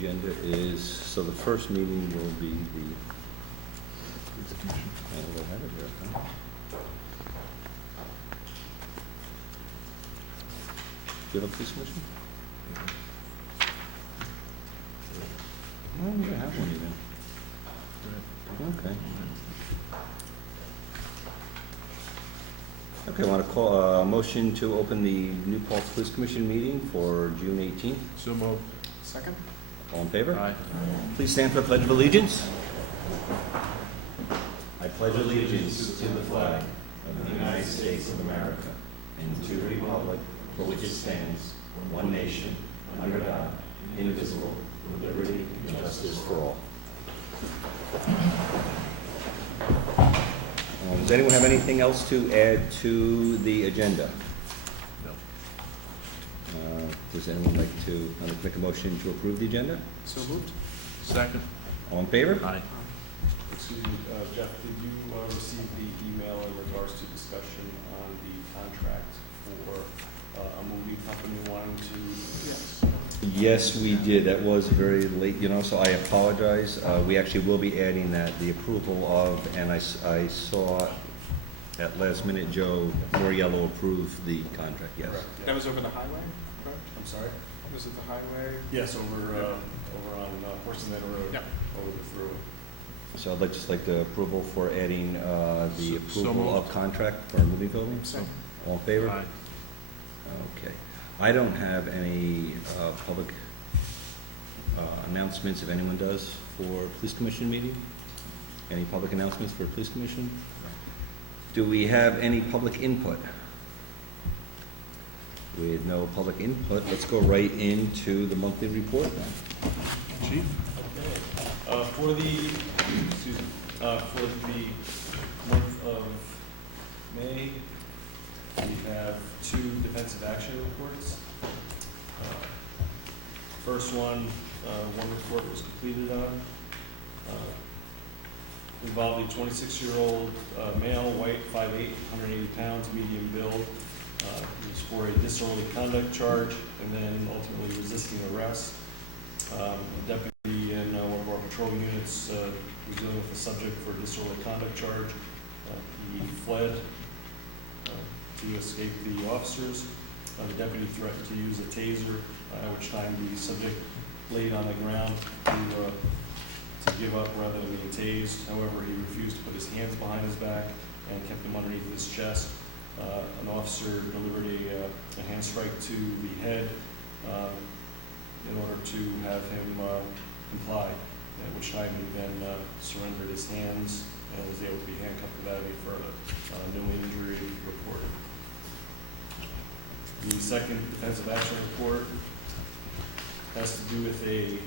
Agenda is, so the first meeting will be the, oh, we'll have it there, huh? Do you have a police commission? Oh, we don't have one even. Okay. Okay, I want to call a motion to open the New Paltz Police Commission meeting for June 18th. So moved. Second? All in favor? Aye. Please stand for the Pledge of Allegiance. I pledge allegiance to the flag of the United States of America and to the republic for which it stands, one nation, under God, indivisible, with liberty and justice for all. Does anyone have anything else to add to the agenda? No. Does anyone like to make a motion to approve the agenda? So moved. Second? All in favor? Aye. Excuse me, Jeff, did you receive the email in regards to discussion on the contract for a movie company wanting to? Yes. Yes, we did. That was very late, so I apologize. We actually will be adding that, the approval of, and I saw at last minute, Joe Moriello approved the contract, yes. Correct, yeah. That was over the highway, correct? I'm sorry? Was it the highway? Yes, over on Horse Meadow Road. Yep. Over the through. So I'd just like the approval for adding the So approval of moved. contract for movie building. Second. All in favor? Aye. Okay. I don't have any public announcements, if anyone does, for police commission meeting. Any public announcements for police commission? Do we have any public input? With no public input, let's go right into the monthly report then. Chief? For the month of May, we have 2 defensive action reports. First one report was completed on, involved a 26-year-old male, white, 5'8", 180 pounds, medium build. He was for a disorderly conduct charge and then ultimately resisting arrest. A deputy in one of our patrol units was dealing with a subject for a disorderly conduct charge. He fled to escape the officers. The deputy threatened to use a taser, at which time the subject laid on the ground to give up rather than being tased. However, he refused to put his hands behind his back and kept them underneath his chest. An officer delivered a hand strike to the head in order to have him comply, at which time he then surrendered his hands and was able to be handcuffed without any further. No injury reported. The second defensive action report has to do with a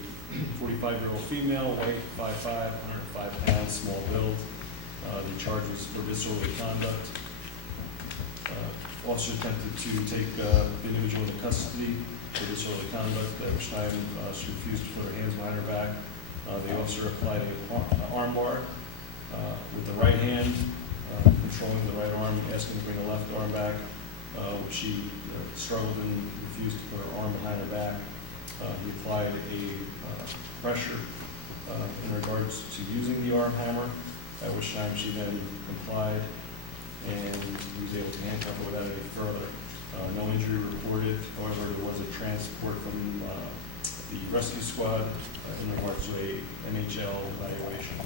45-year-old female, white, 5'5", 105 pounds, small build. The charge was for disorderly conduct. Officer attempted to take the individual into custody for disorderly conduct, at which time she refused to put her hands behind her back. The officer applied an arm bar with the right hand, controlling the right arm, asking to bring the left arm back. She struggled and refused to put her arm behind her back. He applied a pressure in regards to using the arm hammer, at which time she then complied and he was able to handcuff her without any further. No injury reported. However, there was a transport from the rescue squad in regards to a NHL evaluation.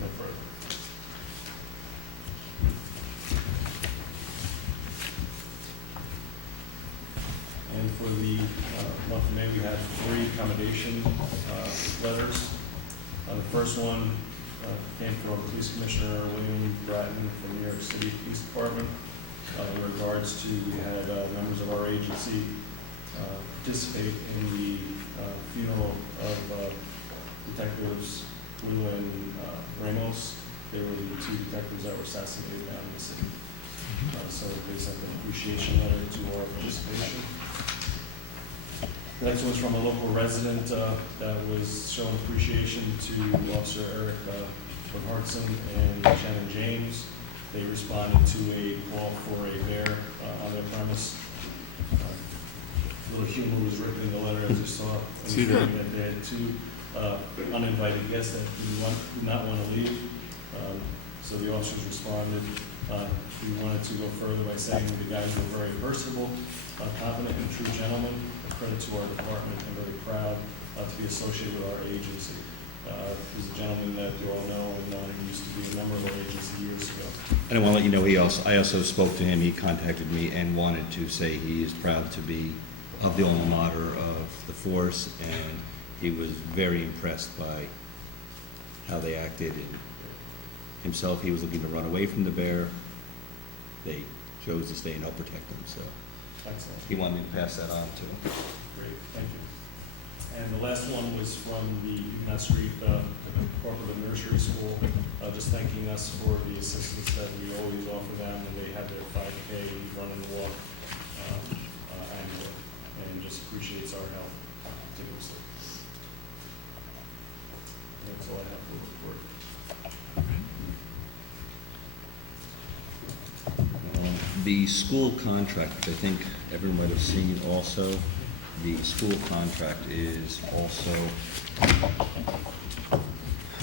No further. And for the month of May, we had 3 accommodation letters. The first one came from Police Commissioner William Bratton from New York City Police Department. In regards to, we had members of our agency participate in the funeral of Detectives Lula and Ramos. They were the 2 detectives that were assassinated down in the city. So they sent an appreciation letter to our participation. The next one was from a local resident that was showing appreciation to Officer Eric Bernhardson and Shannon James. They responded to a call for a bear on their premise. little humor was written in the letter, as you saw. See that? That they had two uninvited guests that did not want to leave. So the officers responded. We wanted to go further by saying the guys were very personable, competent, and true gentlemen. A credit to our department, and very proud to be associated with our agency. He's a gentleman that you all know, and he used to be a member of our agency years ago. And I want to let you know, I also spoke to him, he contacted me and wanted to say he is proud to be of the alma mater of the force, and he was very impressed by how they acted. And himself, he was looking to run away from the bear. They chose to stay and help protect him, so Excellent. he wanted me to pass that on to him. Great, thank you. And the last one was from the Huguenot Street Cooperative Nursery School, just thanking us for the assistance that we always offer them when they have their 5K run and walk annually, and just appreciates our help continuously. That's all I have for the report. The school contract, which I think everyone might have seen also, the school contract is also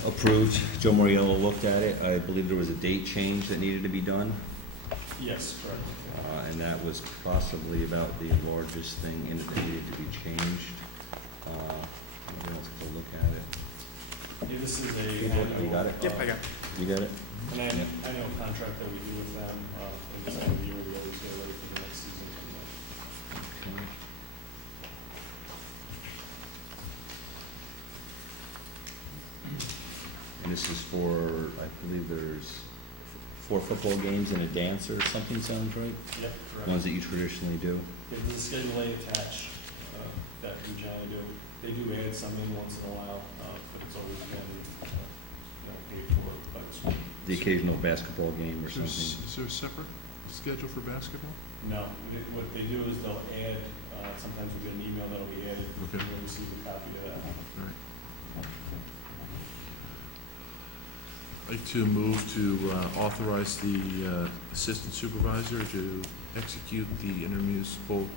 approved. Joe Moriello looked at it. I believe there was a date change that needed to be done, Yes, correct. and that was possibly about the largest thing in it that needed to be changed. Maybe let's go look at it. Yeah, this is a. You got it? Yep, I got it. You got it? An annual contract that we do with them, in this time of year, we always get ready for the next season. Okay. And this is for, I believe there's 4 football games and a dance or something, sounds right? Yep, correct. Ones that you traditionally do. There's a Schedule A attached, that we generally do. They do add some in once in a while, but it's always been, paid for by the school. The occasional basketball game or Is there, something. is there a separate schedule for basketball? No, what they do is they'll add, sometimes we get an email that'll be added, Okay. we'll receive a copy of that. All right. I'd like to move to authorize the assistant supervisor to execute the intermunicipal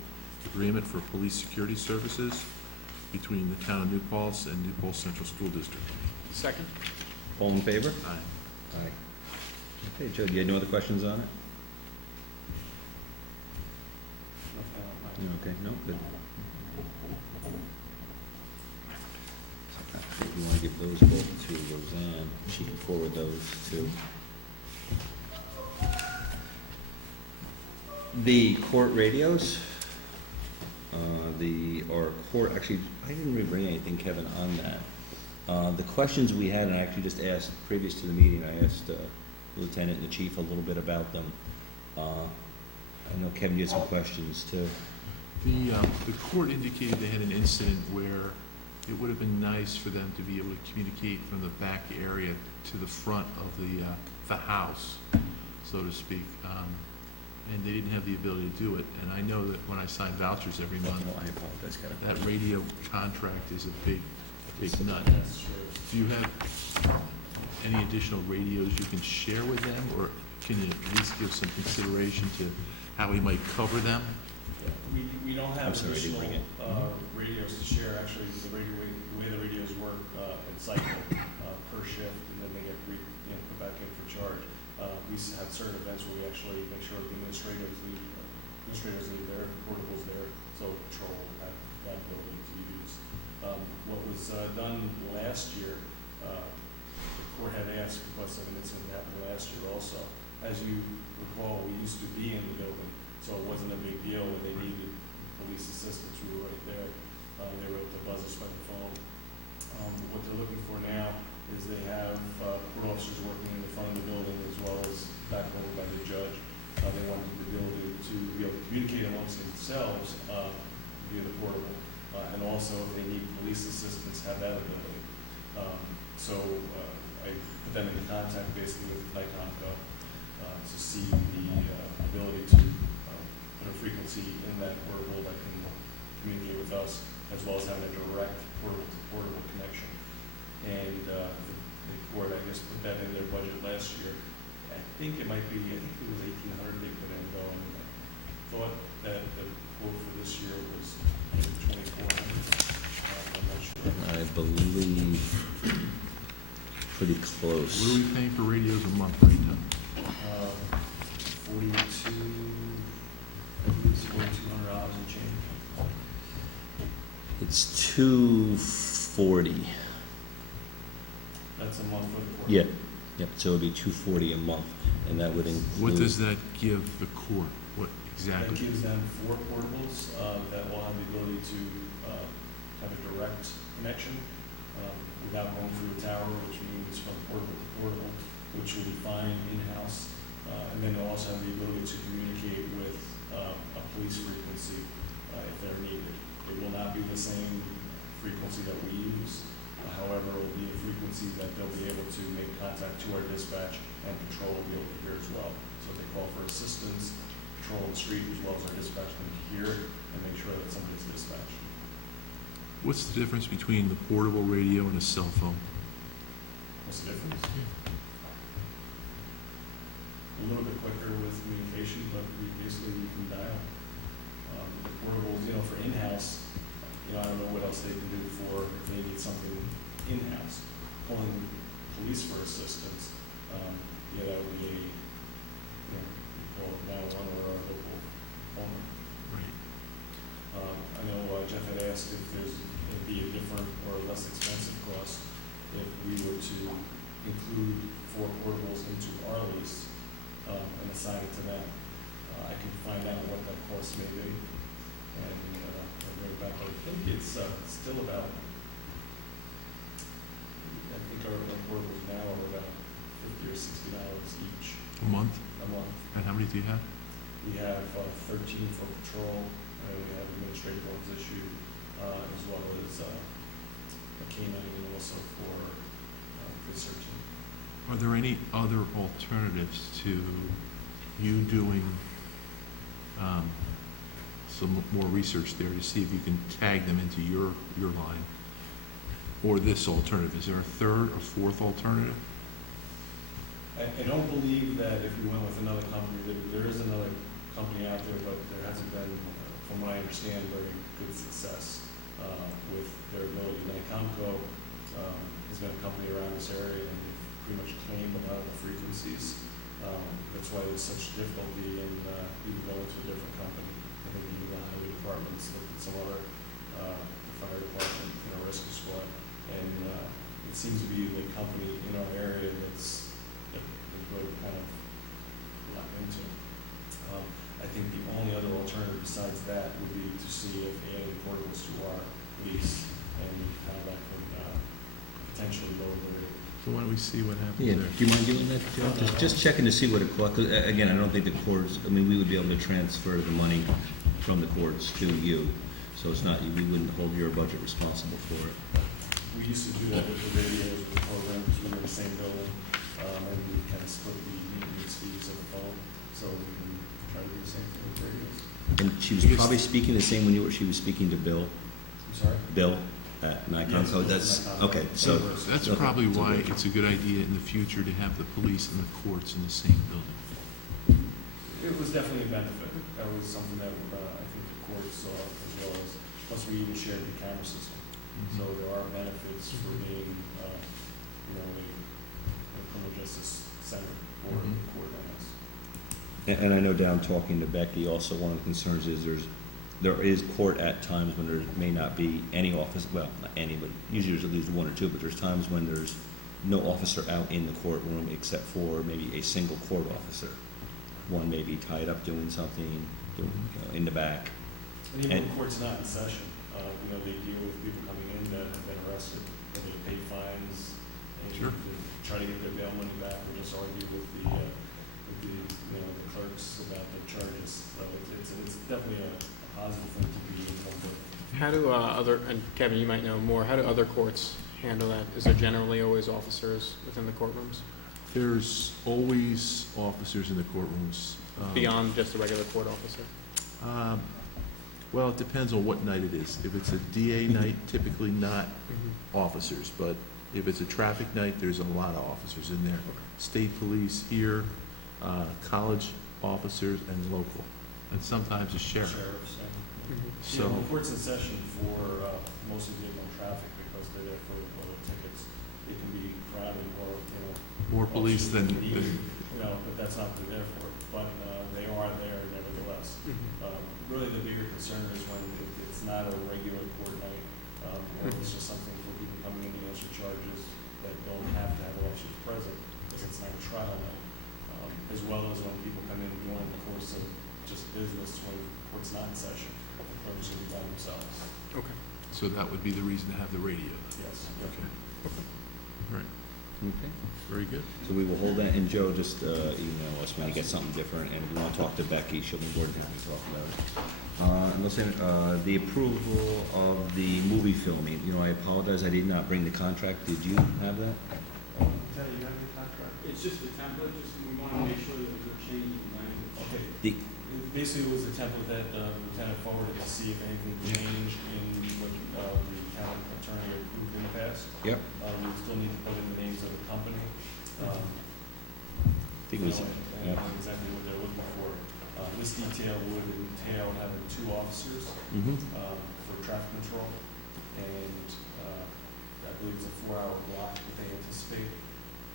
agreement for police security services between the town of New Paltz and New Paltz Central School District. Second? All in favor? Aye. Aye. Okay, Joe, do you have no other questions on it? Nothing on No, okay, no, good. If you want to give those both to Roseanne, she can forward those to. The court radios, actually, I didn't really bring anything, Kevin, on that. The questions we had, and I actually just asked, previous to the meeting, I asked the lieutenant and the chief a little bit about them. I know, Kevin, you had some questions too. The court indicated they had an incident where it would have been nice for them to be able to communicate from the back area to the front of the house, so to speak. And they didn't have the ability to do it. And I know that when I sign vouchers every month, I apologize, Kevin. that radio contract is a big nut. That's true. Do you have any additional radios you can share with them, or can you at least give some consideration to how we might cover them? We don't have I'm sorry, I didn't additional bring it. radios to share. Actually, the way the radios work, it's cycle per shift, and then they get put back in for charge. We have certain events where we actually make sure the administrators leave their portables there, so patrol have that ability to use. What was done last year, the court had asked because of an incident that happened last year also. As you recall, we used to be in the building, so it wasn't a big deal when they needed police assistance. We were right there. They were able to buzz us by the phone. What they're looking for now is they have court officers working in the front of the building as well as back over by the judge. They want the ability to be able to communicate amongst themselves via the portable, and also if they need police assistance, have that ability. I put them in contact basically with NICOMCO to see the ability to put a frequency in that portable that can communicate with us, as well as having a direct portable connection. And the court, I guess, put that in their budget last year. I think it was $1,800 they put in, though, and thought that the quote for this year was maybe 2,400. I'm not sure. I believe pretty What close. are we paying for radios a month right now? 42, I believe it's $4,200 and change. It's 240. That's a month for the quarter. Yeah, yep, so it'd be 240 a month, and that would include. What does that give the court? What That exactly? gives them 4 portables that will have the ability to have a direct connection without going through a tower, which means from portable to portable, which will be fine in-house. And then they'll also have the ability to communicate with a police frequency if they're needed. It will not be the same frequency that we use. However, it will be a frequency that they'll be able to make contact to our dispatch, and patrol will be able to hear as well. So if they call for assistance, patrol on the street as well as our dispatch can hear it and make sure that somebody's dispatched. What's the difference between the portable radio and a cell phone? What's the difference? A little bit quicker with communication, but basically you can dial. The portables, for in-house, I don't know what else they can do for if they need something in-house. Calling police for assistance, that would be you call 911 or our local phone number. Right. I know Jeff had asked if it'd be a different or less expensive cost if we were to include 4 portables into our lease and assign it to them. I can find out what that cost may be and bring it back. I think it's still about, I think our portables now are about $50 or $60 each A month? a month. And how many do you have? We have 13 for patrol, and we have administrative ones issued, as well as a K-9 and also for searching. Are there any other alternatives to you doing some more research there to see if you can tag them into your line? Or this alternative? Is there a third or fourth alternative? I don't believe that if we went with another company, there is another company out there, but there hasn't been, from what I understand, very good success with their ability. Comco has been a company around this area, and they've pretty much claimed a lot of the frequencies. That's why there's such difficulty in even going to a different company. I think even the highway departments looked at some other fire department, rescue squad, and it seems to be the company in our area that really kind of lock into. I think the only other alternative besides that would be to see if adding portables to our lease and how that could potentially lower the rate. So why don't we see what happens Yeah, there? do you mind doing that, Joe? Just checking to see what it costs, 'cause, again, I don't think the courts, we would be able to transfer the money from the courts to you, so it's not, we wouldn't hold your budget responsible for it. We used to do that with the radios, with the program, because we were in the same building, and we kind of split the maintenance fees of the phone, so we can try to do the same thing with radios. And she was Because- probably speaking the same when she was speaking to Bill I'm sorry? Bill at Nikon, Yes, so that's, Nikon. okay, so. That's okay, probably so why good. it's a good idea in the future to have the police and the courts in the same building. It was definitely a benefit. That was something that I think the courts saw as well as, plus we even shared the camera system. So there are benefits for being, a criminal justice center for the Mhm. court on us. And I know down talking to Becky, also one of the concerns is there is court at times when there may not be any office, well, not any, but usually there's at least 1 or 2, but there's times when there's no officer out in the courtroom except for maybe a single court officer. One may be tied up doing something, in the back. And even And- when court's not in session, they deal with people coming in that have been arrested, and they pay fines, and Sure. try to get their bail money back, or just argue with the clerks about the charges. So it's definitely a positive thing to be involved with. How do and Kevin, you might know more, how do other courts handle that? Is there generally always officers within the courtrooms, There's always officers in the courtrooms. beyond just a regular court officer? Well, it depends on what night it is. If it's a DA night, typically not officers, but if it's a traffic night, there's a lot of officers in there. State police here, college officers, and local. and sometimes a sheriff. Sheriffs, and, So, the court's in session for, mostly vehicle traffic, because they're there for tickets. It can be crowded or, more police than, but that's not what they're there for, but, they are there nevertheless. Really, the bigger concern is when it's not a regular court night, or it's just something for people coming in to answer charges that don't have to have officers present, because it's not a trial night. As well as when people come in during the course of just business, when the court's not in session, the clerks will be by themselves. Okay. so that would be the reason to have the radio. Yes. Okay. Right, Okay. very good. So we will hold that, and Joe, just email us when you get something different, and if you want to talk to Becky, she'll be more than happy to talk about it. Unless, the approval of the movie filming, I apologize, I did not bring the contract, did you have that? Lieutenant, you have your contract? It's just the template, just we want to make sure that there's a change in language. Okay. Basically, it was a template that Lieutenant forwarded to see if anything changed in what the town attorney approved in the past. Yep. We still need to put in the names of the company. I think it was, And exactly what they're looking for. This detail would entail having 2 officers for traffic control, and I believe it's a 4-hour block that they anticipate.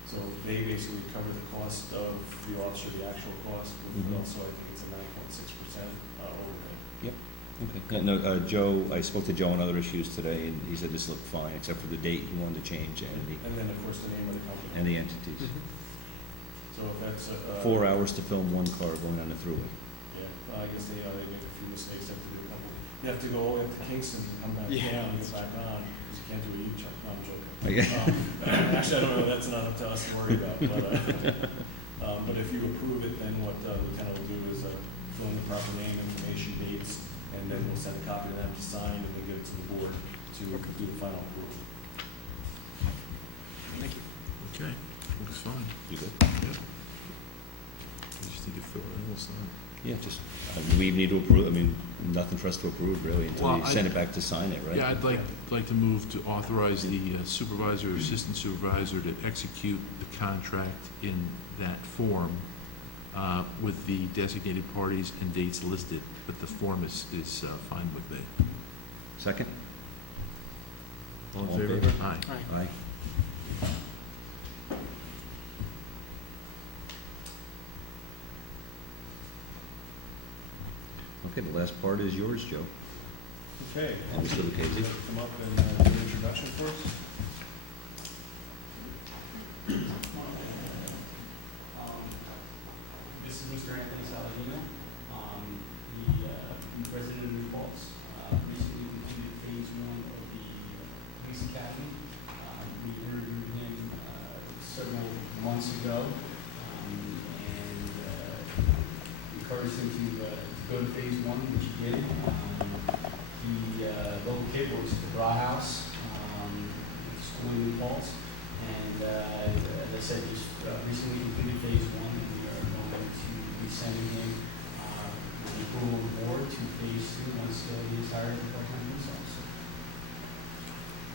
So they basically cover the cost of the officer, the actual cost, but also I think it's a 9.6% overhead. okay. Yeah, no, Joe, I spoke to Joe on other issues today, and he said this looked fine, except for the date he wanted to change, And then, of course, the name of the company. and the entities. So if that's 4 hours to film one car going on the throughway. Yeah, I guess they make a few mistakes, they have to do a couple. You have to go all the way up to Kingston to come back down and get back on, because you can't do a U-turn. No, I'm joking. Actually, I don't know, that's not up to us to worry about, but if you approve it, then what the lieutenant will do is fill in the proper name, information, dates, and then we'll send a copy to them to sign, and then give it to the board to do the final approval. Thank you. Okay, looks fine. You good? Yeah. We just need to fill it in, we'll sign it. Yeah, just, we need to approve, nothing for us to approve really until Well, you send it back to sign it, right? Yeah, I'd like to move to authorize the supervisor or assistant supervisor to execute the contract in that form with the designated parties and dates listed, but the form is fine with me. Second? All in All in favor? favor? Aye. Aye. Okay, the last part is yours, Joe. Okay. And we still okay, Would you too? like to come up and do an introduction for us? This is Mr. Anthony Saladino, the president of New Paltz. Recently completed phase 1 of the police academy. We interviewed him several months ago, and encouraged him to go to phase 1, which he did. The local kid works at the Bra House, school in New Paltz, and as I said, just recently completed phase 1, and we are going to be sending him with the approval of the board to phase 2 once he is hired as a part-time police officer.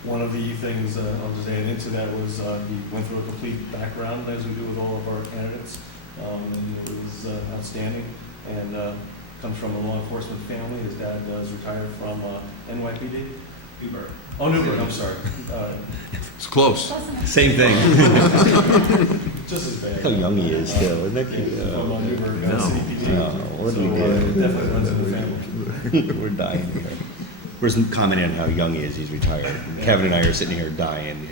One of the things I'll just add into that was he went through a complete background, as we do with all of our candidates, and it was outstanding, and comes from a law enforcement family. His dad is retired from NYPD. Newburgh. Oh, Newburgh, I'm sorry. It's close. Same thing. Just as bad. How young he is still, isn't that cute? From Newburgh, No. CPD. No, what do we So, do? it definitely runs in the family. We're dying here. We're just commenting on how young he is, he's retired. Kevin and I are sitting here dying,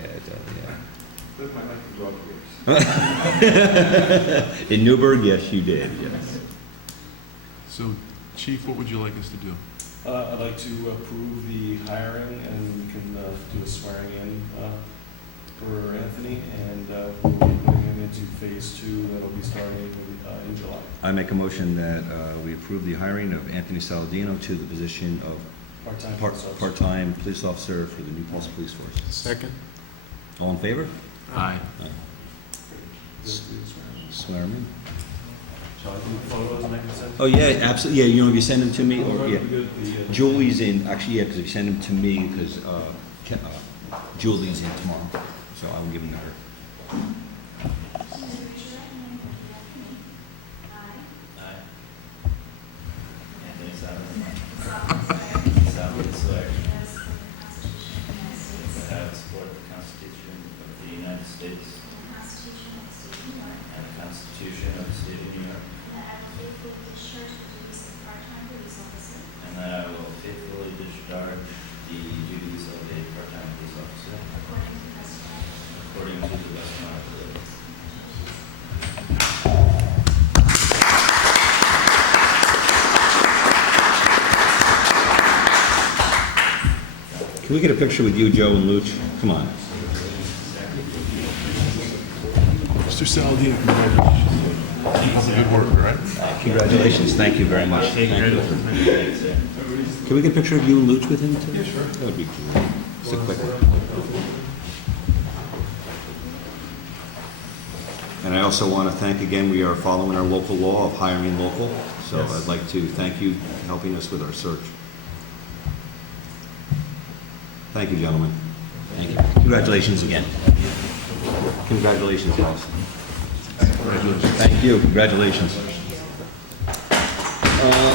Live my life to drug years. In Newburgh, yes, you did, yes. So, Chief, what would you like us to do? I'd like to approve the hiring, and we can do a swearing in for Anthony, and we'll be putting him into phase 2 that'll be starting in July. I make a motion that we approve the hiring of Anthony Saladino to the position of Part-time police officer. part-time police officer for the New Paltz Police Force. Second? All in favor? Aye. Swear him in. Shall I do photos and I can send? Oh, yeah, absolutely, yeah, if you send them to me, or, yeah. Good, Julie's in, actually, yeah, because if you send them to me, because Julie's in tomorrow, so I'll give them to her. Constitution of the United States and the Constitution of the State of New York, and the Constitution of the State of New York, and that I will faithfully discharge the duties of part-time police officer and that I will faithfully discharge the duties of a part-time police officer according to the best of my ability. according to the best of my ability. Can we get a picture with you, Joe and Luch? Come on. Mr. Saladino, congratulations. Good work, all right? Congratulations, thank you very much. Thank you. Can we get a picture of you and Luch with him too? Yeah, sure. That would be great. Just a quick one. And I also want to thank again, we are following our local law of hiring local. So Yes. I'd like to thank you for helping us with our search. Thank you, gentlemen. Thank you. Congratulations again. Congratulations, guys. Congratulations. Thank you, congratulations.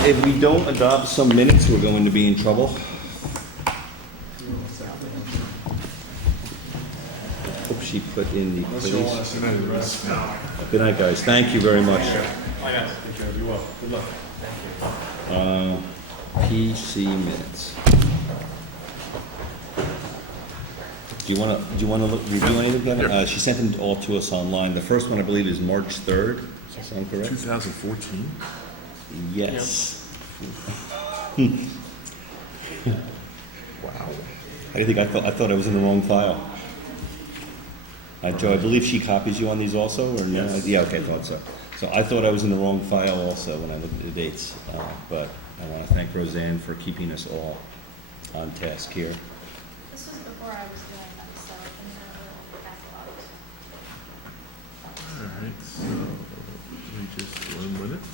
If we don't adopt some minutes, we're going to be in trouble. Hope she put in the police. Good night, guys. Thank you very much. You're welcome. Good luck. PC minutes. Do you want to review anything, Kevin? Sure. She sent them all to us online. The first one, I believe, is March 3rd. Does that sound correct? 2014? Yes. Wow. How do you think I thought I was in the wrong file? Joe, I believe she copies you on these also, or no? Yes. Yeah, okay, I thought so. So I thought I was in the wrong file also when I looked at the dates. But I want to thank Roseanne for keeping us all on task here. This was before I was doing them, so things are a little backlogged. All right, so let me just, 1 minute.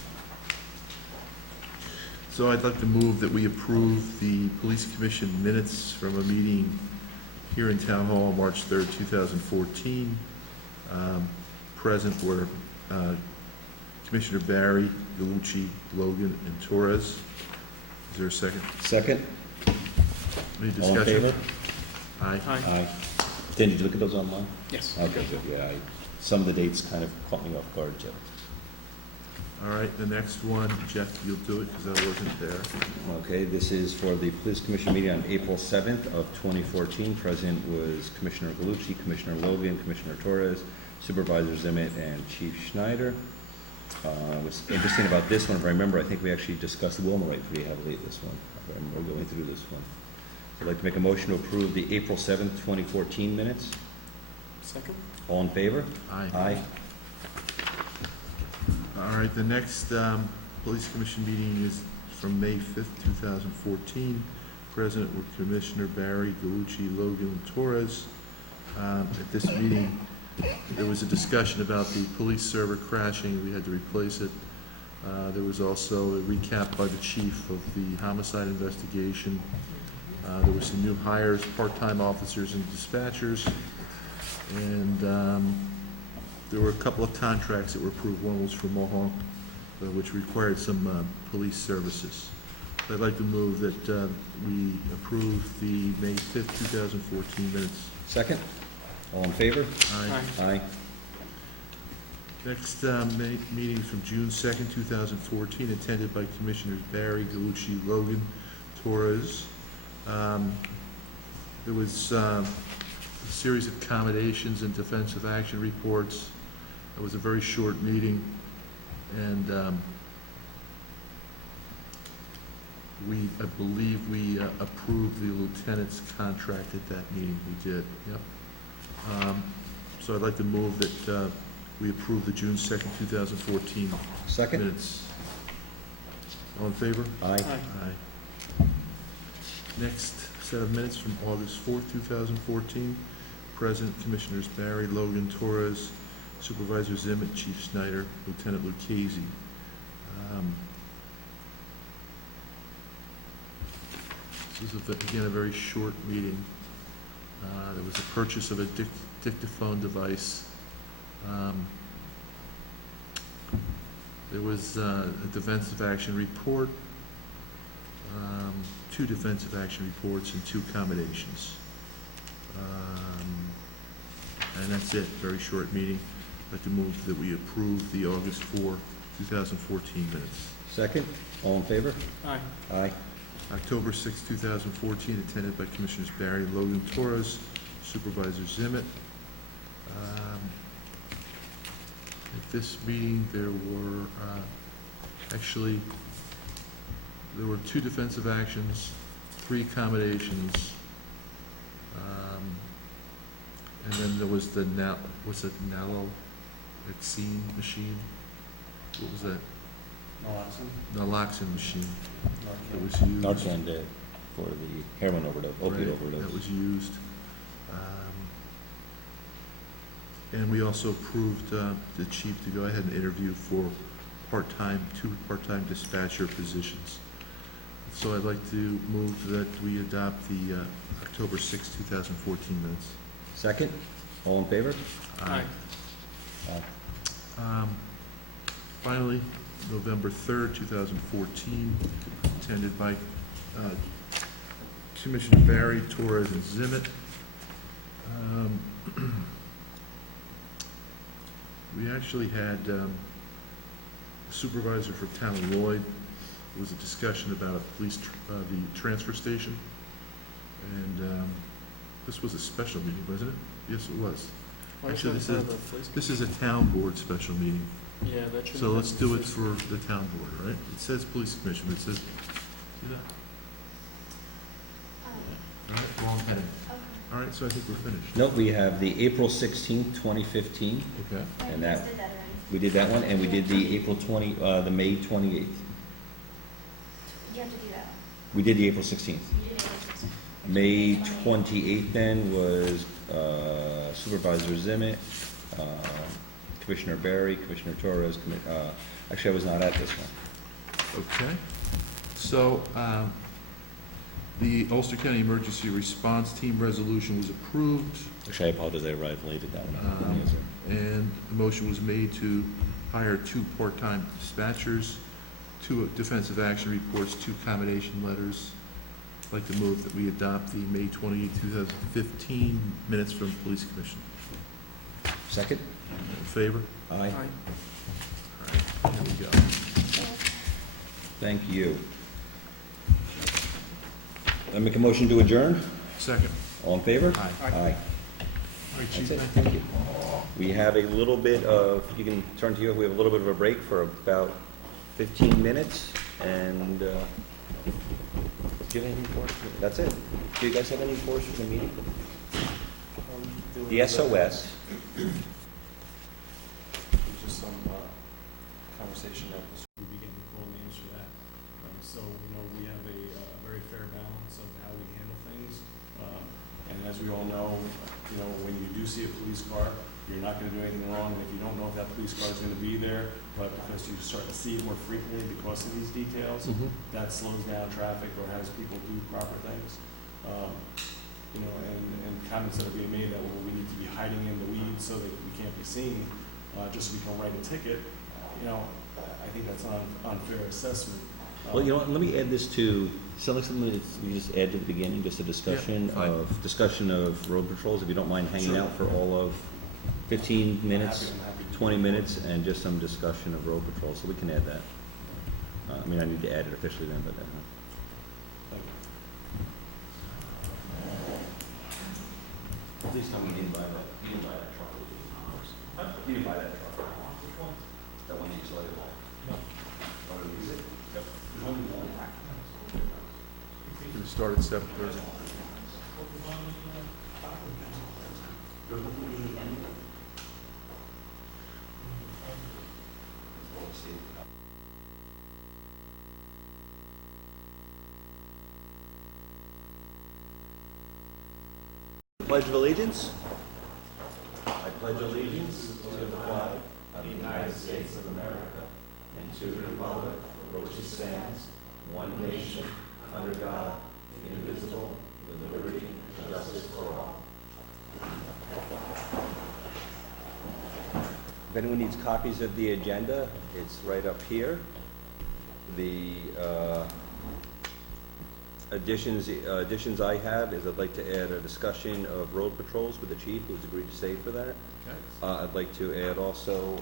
So I'd like to move that we approve the police commission minutes from a meeting here in Town Hall on March 3rd, 2014. Present were Commissioner Barry, Galucci, Logan, and Torres. Is there a second? Second? Any All discussion? in favor? Aye. Aye. Dan, did you look at those online? Yes. Okay, good, yeah. Some of the dates kind of caught me off guard, Joe. All right, the next one, Jeff, you'll do it because I wasn't there. Okay, this is for the Police Commission meeting on April 7th of 2014. Present was Commissioner Galucci, Commissioner Logan, Commissioner Torres, Supervisor Zimmett, and Chief Schneider. What's interesting about this one, if I remember, I think we actually discussed Wilmerite pretty heavily this one. If I remember going through this one. I'd like to make a motion to approve the April 7th, 2014 minutes. Second? All in favor? Aye. Aye. All right, the next Police Commission meeting is from May 5th, 2014. Present were Commissioner Barry, Galucci, Logan, and Torres. At this meeting, there was a discussion about the police server crashing. We had to replace it. There was also a recap by the chief of the homicide investigation. There were some new hires, part-time officers and dispatchers. And there were a couple of contracts that were approved. One was for Mohawk, which required some police services. I'd like to move that we approve the May 5th, 2014 minutes. Second? All in favor? Aye. Aye. Next meeting is from June 2nd, 2014, attended by Commissioners Barry, Galucci, Logan, Torres. There was a series of accommodations and defensive action reports. It was a very short meeting, and I believe we approved the lieutenant's contract at that meeting. We did, yep. So I'd like to move that we approve the June 2nd, 2014 Second? minutes. All in favor? Aye. Aye. Next set of minutes from August 4th, 2014. Present Commissioners Barry, Logan, Torres, Supervisor Zimmett, Chief Snyder, Lieutenant Lucchese. This is, again, a very short meeting. There was a purchase of a dictaphone device. There was a defensive action report, 2 defensive action reports, and 2 accommodations. And that's it, very short meeting. I'd like to move that we approve the August 4, 2014 minutes. Second, all in favor? Aye. Aye. October 6, 2014, attended by Commissioners Barry, Logan, Torres, Supervisor Zimmett. At this meeting, there were, there were 2 defensive actions, 3 accommodations, and then there was the naloxone machine? What was that? Naloxone machine that was used. Narcan did for the heroin overdose, Right, opiate overdose. that was used. And we also approved the chief to go ahead and interview for 2 part-time dispatcher positions. So I'd like to move that we adopt the October 6, 2014 minutes. Second, all in favor? Aye. Finally, November 3rd, 2014, attended by Commissioner Barry, Torres, and Zimmett. We actually had a supervisor for Town of Lloyd. There was a discussion about the transfer station. And this was a special meeting, wasn't it? Yes, it was. Why is Actually, that part of the police? This is a town board special meeting. Yeah, that should. So let's do it for the town board, all right? It says police commission, but it says, see that? All right, wrong heading. All right, so I think we're finished. Nope, we have the April 16th, 2015. Okay. And that, we did that one, and we did the the May 28th. You have to do that. We did the April 16th. You did April 16th. May 28th then was Supervisor Zimmett, Commissioner Barry, Commissioner Torres, actually I was not at this one. Okay. So, the Ulster County Emergency Response Team resolution was approved, Actually, I apologize, I arrived late at that one. and a motion was made to hire 2 part-time dispatchers, 2 defensive action reports, 2 accommodation letters. I'd like to move that we adopt the May 28, 2015 minutes from the Police Commission. Second? In favor? Aye. Aye. There we go. Thank you. I make a motion to adjourn? Second. All in favor? Aye. Aye. All right, That's Chief. it, thank you. We have a little bit of, you can turn to you, we have a little bit of a break for about 15 minutes, and, do you have anything for us? That's it. Do you guys have anything for us for the meeting? The SOS. There's just some conversation that was, we begin to call names for that. So, we have a very fair balance of how we handle things. And as we all know, when you do see a police car, you're not gonna do anything wrong, and if you don't know if that police car is gonna be there, but because you start to see it more frequently because of these details, that slows down traffic or has people do proper things. And comments that are being made that, well, we need to be hiding in the weeds so that we can't be seen, just so we can write a ticket, I think that's an unfair assessment. Well, you know what, let me add this to, sound like something that we just add to the beginning, just a discussion fine. discussion of road patrols, if you don't mind hanging Sure. out for all of 15 minutes, I'm happy to do 20 that. minutes, and just some discussion of road patrol, so we can add that. I need to add it officially then, but, Thank you. Please tell me you didn't buy that truck. You didn't buy that truck. That one you just let it all. No. Oh, did you use it? Yep. There's only one. We're gonna start at 7:30. Pledge of Allegiance. I pledge allegiance to the flag of the United States of America and to the republic for which it stands, one nation, under God, indivisible, with liberty and justice for all. If anyone needs copies of the agenda, it's right up here. The additions I have is I'd like to add a discussion of road patrols with the chief, who's agreed to stay for that. Okay. I'd like to add also,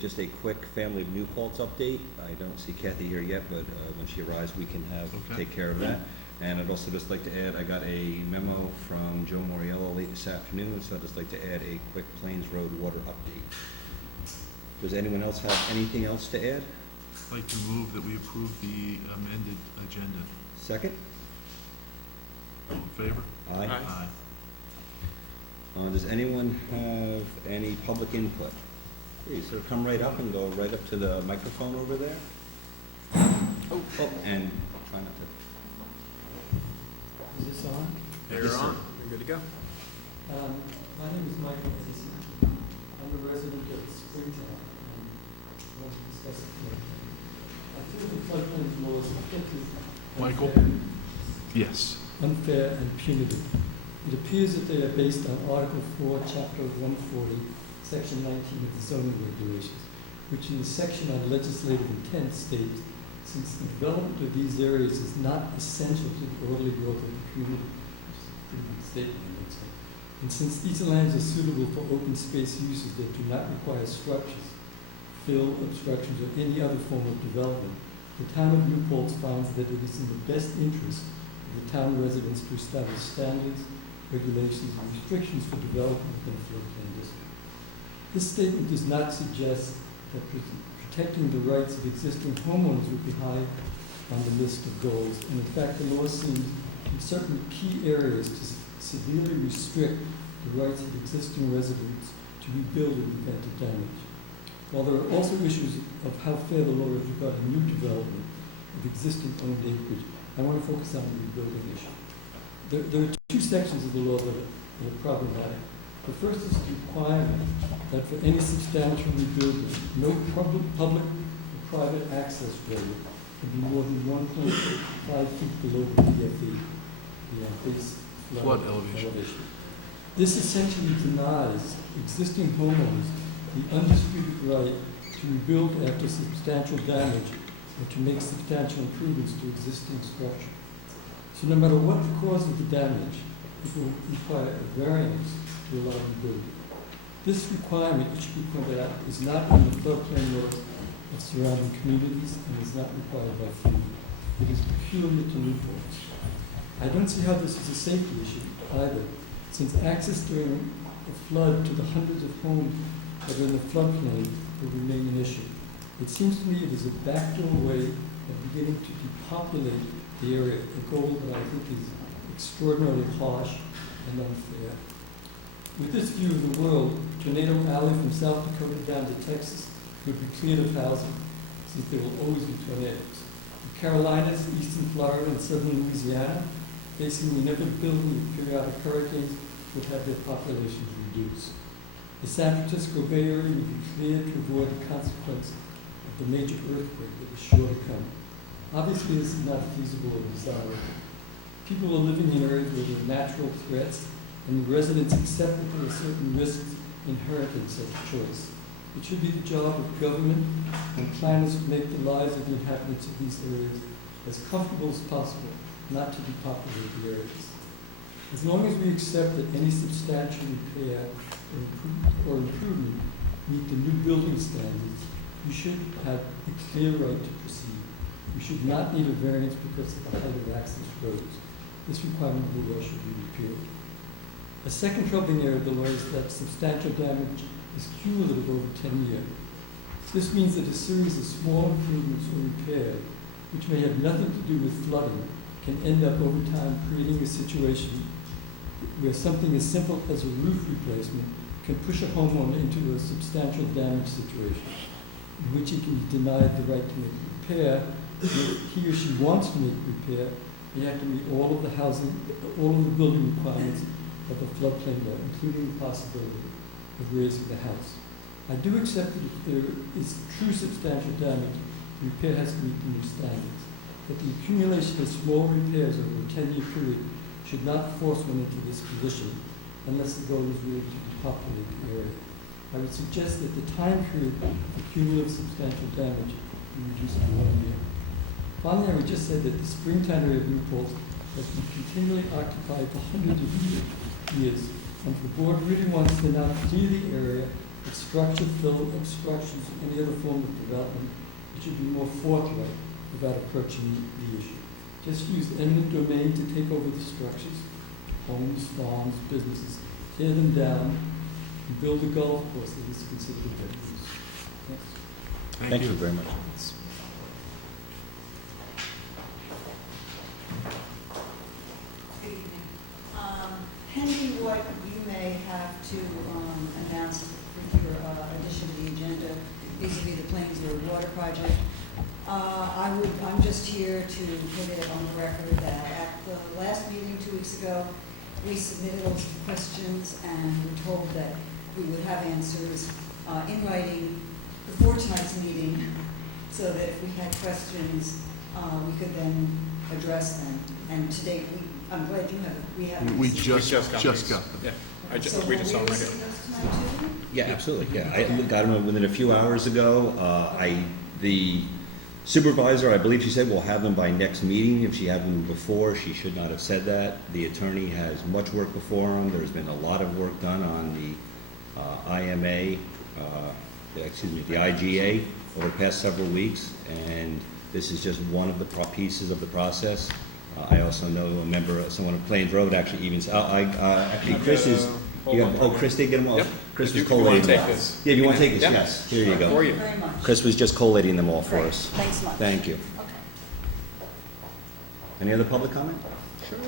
just a quick family of New Paltz update. I don't see Kathy here yet, but when she arrives, we can Okay. take care of that. And I'd also just like to add, I got a memo from Joe Moriello late this afternoon, so I'd just like to add a quick Plains Road water update. Does anyone else have anything else to add? I'd like to move that we approve the amended agenda. Second? All in favor? Aye. Aye. Does anyone have any public input? Please, so come right up and go right up to the microphone over there. Oh, and try not to. Is this on? You're Yes, sir. on. You're good to go. My name is Michael Mason. I'm a resident of Springtown, and I want to discuss it here. I feel the floodplain laws are effective, Michael? Yes. unfair and punitive. It appears that they are based on Article 4, Chapter 140, Section 19 of the zoning regulations, which in the section on legislative intent states, since the development of these areas is not essential to the orderly growth of the community, which is a pretty good statement, I would say. And since these lands are suitable for open space uses that do not require structures, fill, obstructions, or any other form of development, the town of New Paltz finds that it is in the best interest of the town residents to establish standards, regulations, and restrictions for development within a floodplain district. This statement does not suggest that protecting the rights of existing homeowners would be high on the list of goals. And in fact, the law seems in certain key areas to severely restrict the rights of existing residents to rebuild in the event of damage. While there are also issues of how fair the law is regarding new development of existing owned acreage, I want to focus on the rebuilding issue. There are two sections of the law that are problematic. The first is the requirement that for any substantial rebuilding, no public or private access road can be more than 1.5 feet below the BFE, the base Flood elevation. This essentially denies existing homeowners the undisputed right to rebuild after substantial damage or to make substantial improvements to existing structure. So no matter what the cause of the damage, it will require a variance to allow rebuilding. This requirement, it should be pointed out, is not in the floodplain laws of surrounding communities and is not required by FEMA. It is peculiar to New Paltz. I don't see how this is a safety issue either, since access during a flood to the hundreds of homes that are in the floodplain will remain an issue. It seems to me it is a backdoor way of beginning to depopulate the area, a goal that I think is extraordinarily harsh and unfair. With this view of the world, Tornado Alley from South Dakota down to Texas would be cleared of housing, since there will always be tornadoes. The Carolinas, eastern Florida, and southern Louisiana, facing the inevitability of periodic hurricanes, would have their populations reduced. The San Francisco Bay Area would be cleared to avoid the consequence of the major earthquake that is sure to come. Obviously, this is not feasible or desirable. People are living in areas where there are natural threats, and the residents accept that there are certain risks inherent in such choice. It should be the job of government and planners to make the lives of the inhabitants of these areas as comfortable as possible, not to depopulate the areas. As long as we accept that any substantial repair or improvement meet the new building standards, we should have a clear right to proceed. We should not need a variance because of the height of access roads. This requirement of the law should be repealed. A second troubling area of the law is that substantial damage is cumulative over 10 years. This means that a series of small improvements or repairs, which may have nothing to do with flooding, can end up over time creating a situation where something as simple as a roof replacement can push a homeowner into a substantial damage situation, in which he can be denied the right to make a repair. If he or she wants to make a repair, they have to meet all of the building requirements of the floodplain law, including the possibility of raising the house. I do accept that if there is true substantial damage, the repair has to meet the new standards. But the accumulation of small repairs over a 10-year period should not force one into this position unless the goal is really to depopulate the area. I would suggest that the time period for cumulative substantial damage be reduced to 1 year. Finally, I would just say that the springtime area of New Paltz has been continually occupied for hundreds of years. And if the board really wants to now clear the area of structure, fill, obstructions, or any other form of development, it should be more forthright about approaching the issue. Just use eminent domain to take over the structures, homes, farms, businesses, tear them down, and build a golf course that is considered a better use. Thanks. Thank you very much. Good evening. Pending what you may have to announce with your addition to the agenda vis-à-vis the Plains Road Water Project, I'm just here to put it on the record that at the last meeting 2 weeks ago, we submitted a list of questions and were told that we would have answers in writing before tonight's meeting, so that if we had questions, we could then address them. And today, I'm glad you have, we have. We received- just got these. them. Yeah, So we just saw will them we right here. receive those tonight too? Yeah, absolutely, yeah. I got them within a few hours ago. The supervisor, I believe she said, will have them by next meeting. If she had them before, she should not have said that. The attorney has much work before him. There's been a lot of work done on the IMA, the IGA over the past several weeks, and this is just one of the pieces of the process. I also know a member, someone at Plains Road actually even, actually Chris is, Chris did get them all? Yep. Chris If was you want to collating take them. this. Yeah, if you want to take this, Yeah. yes, here you For go. you. Very much. Chris was just collating them all for Great. us. Thanks much. Thank you. Okay. Any other public comment? Sure.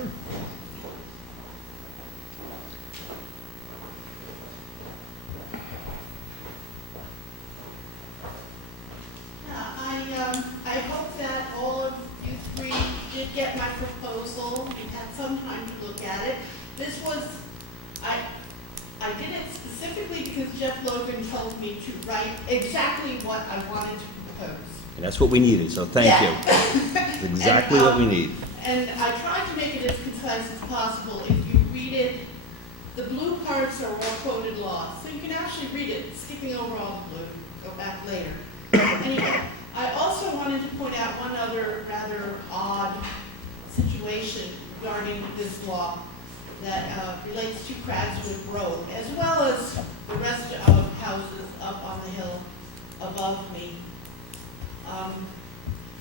I hope that all of you three did get my proposal. You've had some time to look at it. This was, I did it specifically because Jeff Logan told me to write exactly what I wanted to propose. And that's what we needed, so thank you. It's exactly what we need. And I tried to make it as concise as possible. If you read it, the blue parts are all quoted law, so you can actually read it, skipping over all the blue, go back later. Anyway, I also wanted to point out one other rather odd situation regarding this law that relates to Craigswood Road, as well as the rest of houses up on the hill above me.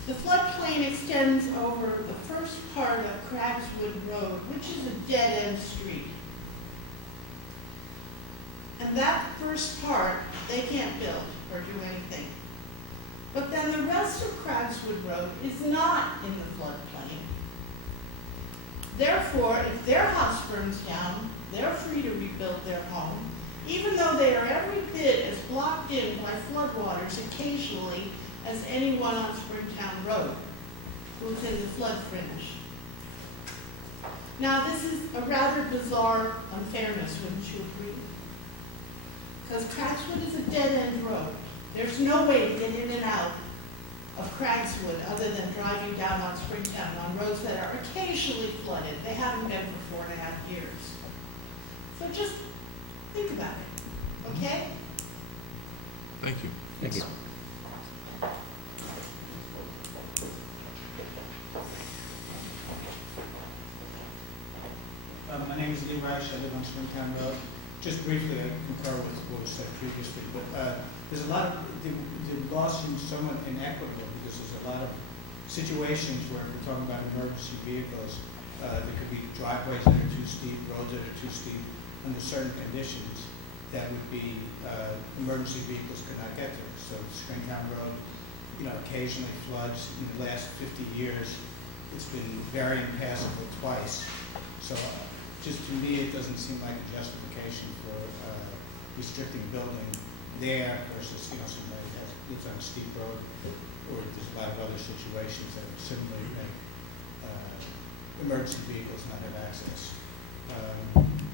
The floodplain extends over the first part of Craigswood Road, which is a dead-end street. And that first part, they can't build or do anything. But then the rest of Craigswood Road is not in the floodplain. Therefore, if their house burns down, they're free to rebuild their home, even though they are every bit as blocked in by floodwaters occasionally as anyone on Springtown Road who's in the flood fringe. Now, this is a rather bizarre unfairness, wouldn't you agree? Because Craigswood is a dead-end road. There's no way to get in and out of Craigswood other than driving down on Springtown on roads that are occasionally flooded. They haven't been for 4.5 years. So just think about it, okay? Thank you. Thank you. My name is Lee Reich. I live on Springtown Road. Just briefly, I concur with what was said previously, but there's a lot of, the law seems somewhat inequitable because there's a lot of situations where we're talking about emergency vehicles. There could be driveways that are too steep, roads that are too steep, under certain conditions that would be, emergency vehicles could not get there. So Springtown Road, occasionally floods. In the last 50 years, it's been very impassable twice. So just to me, it doesn't seem like a justification for restricting building there versus, somebody that lives on a steep road, or there's a lot of other situations that similarly make emergency vehicles not have access.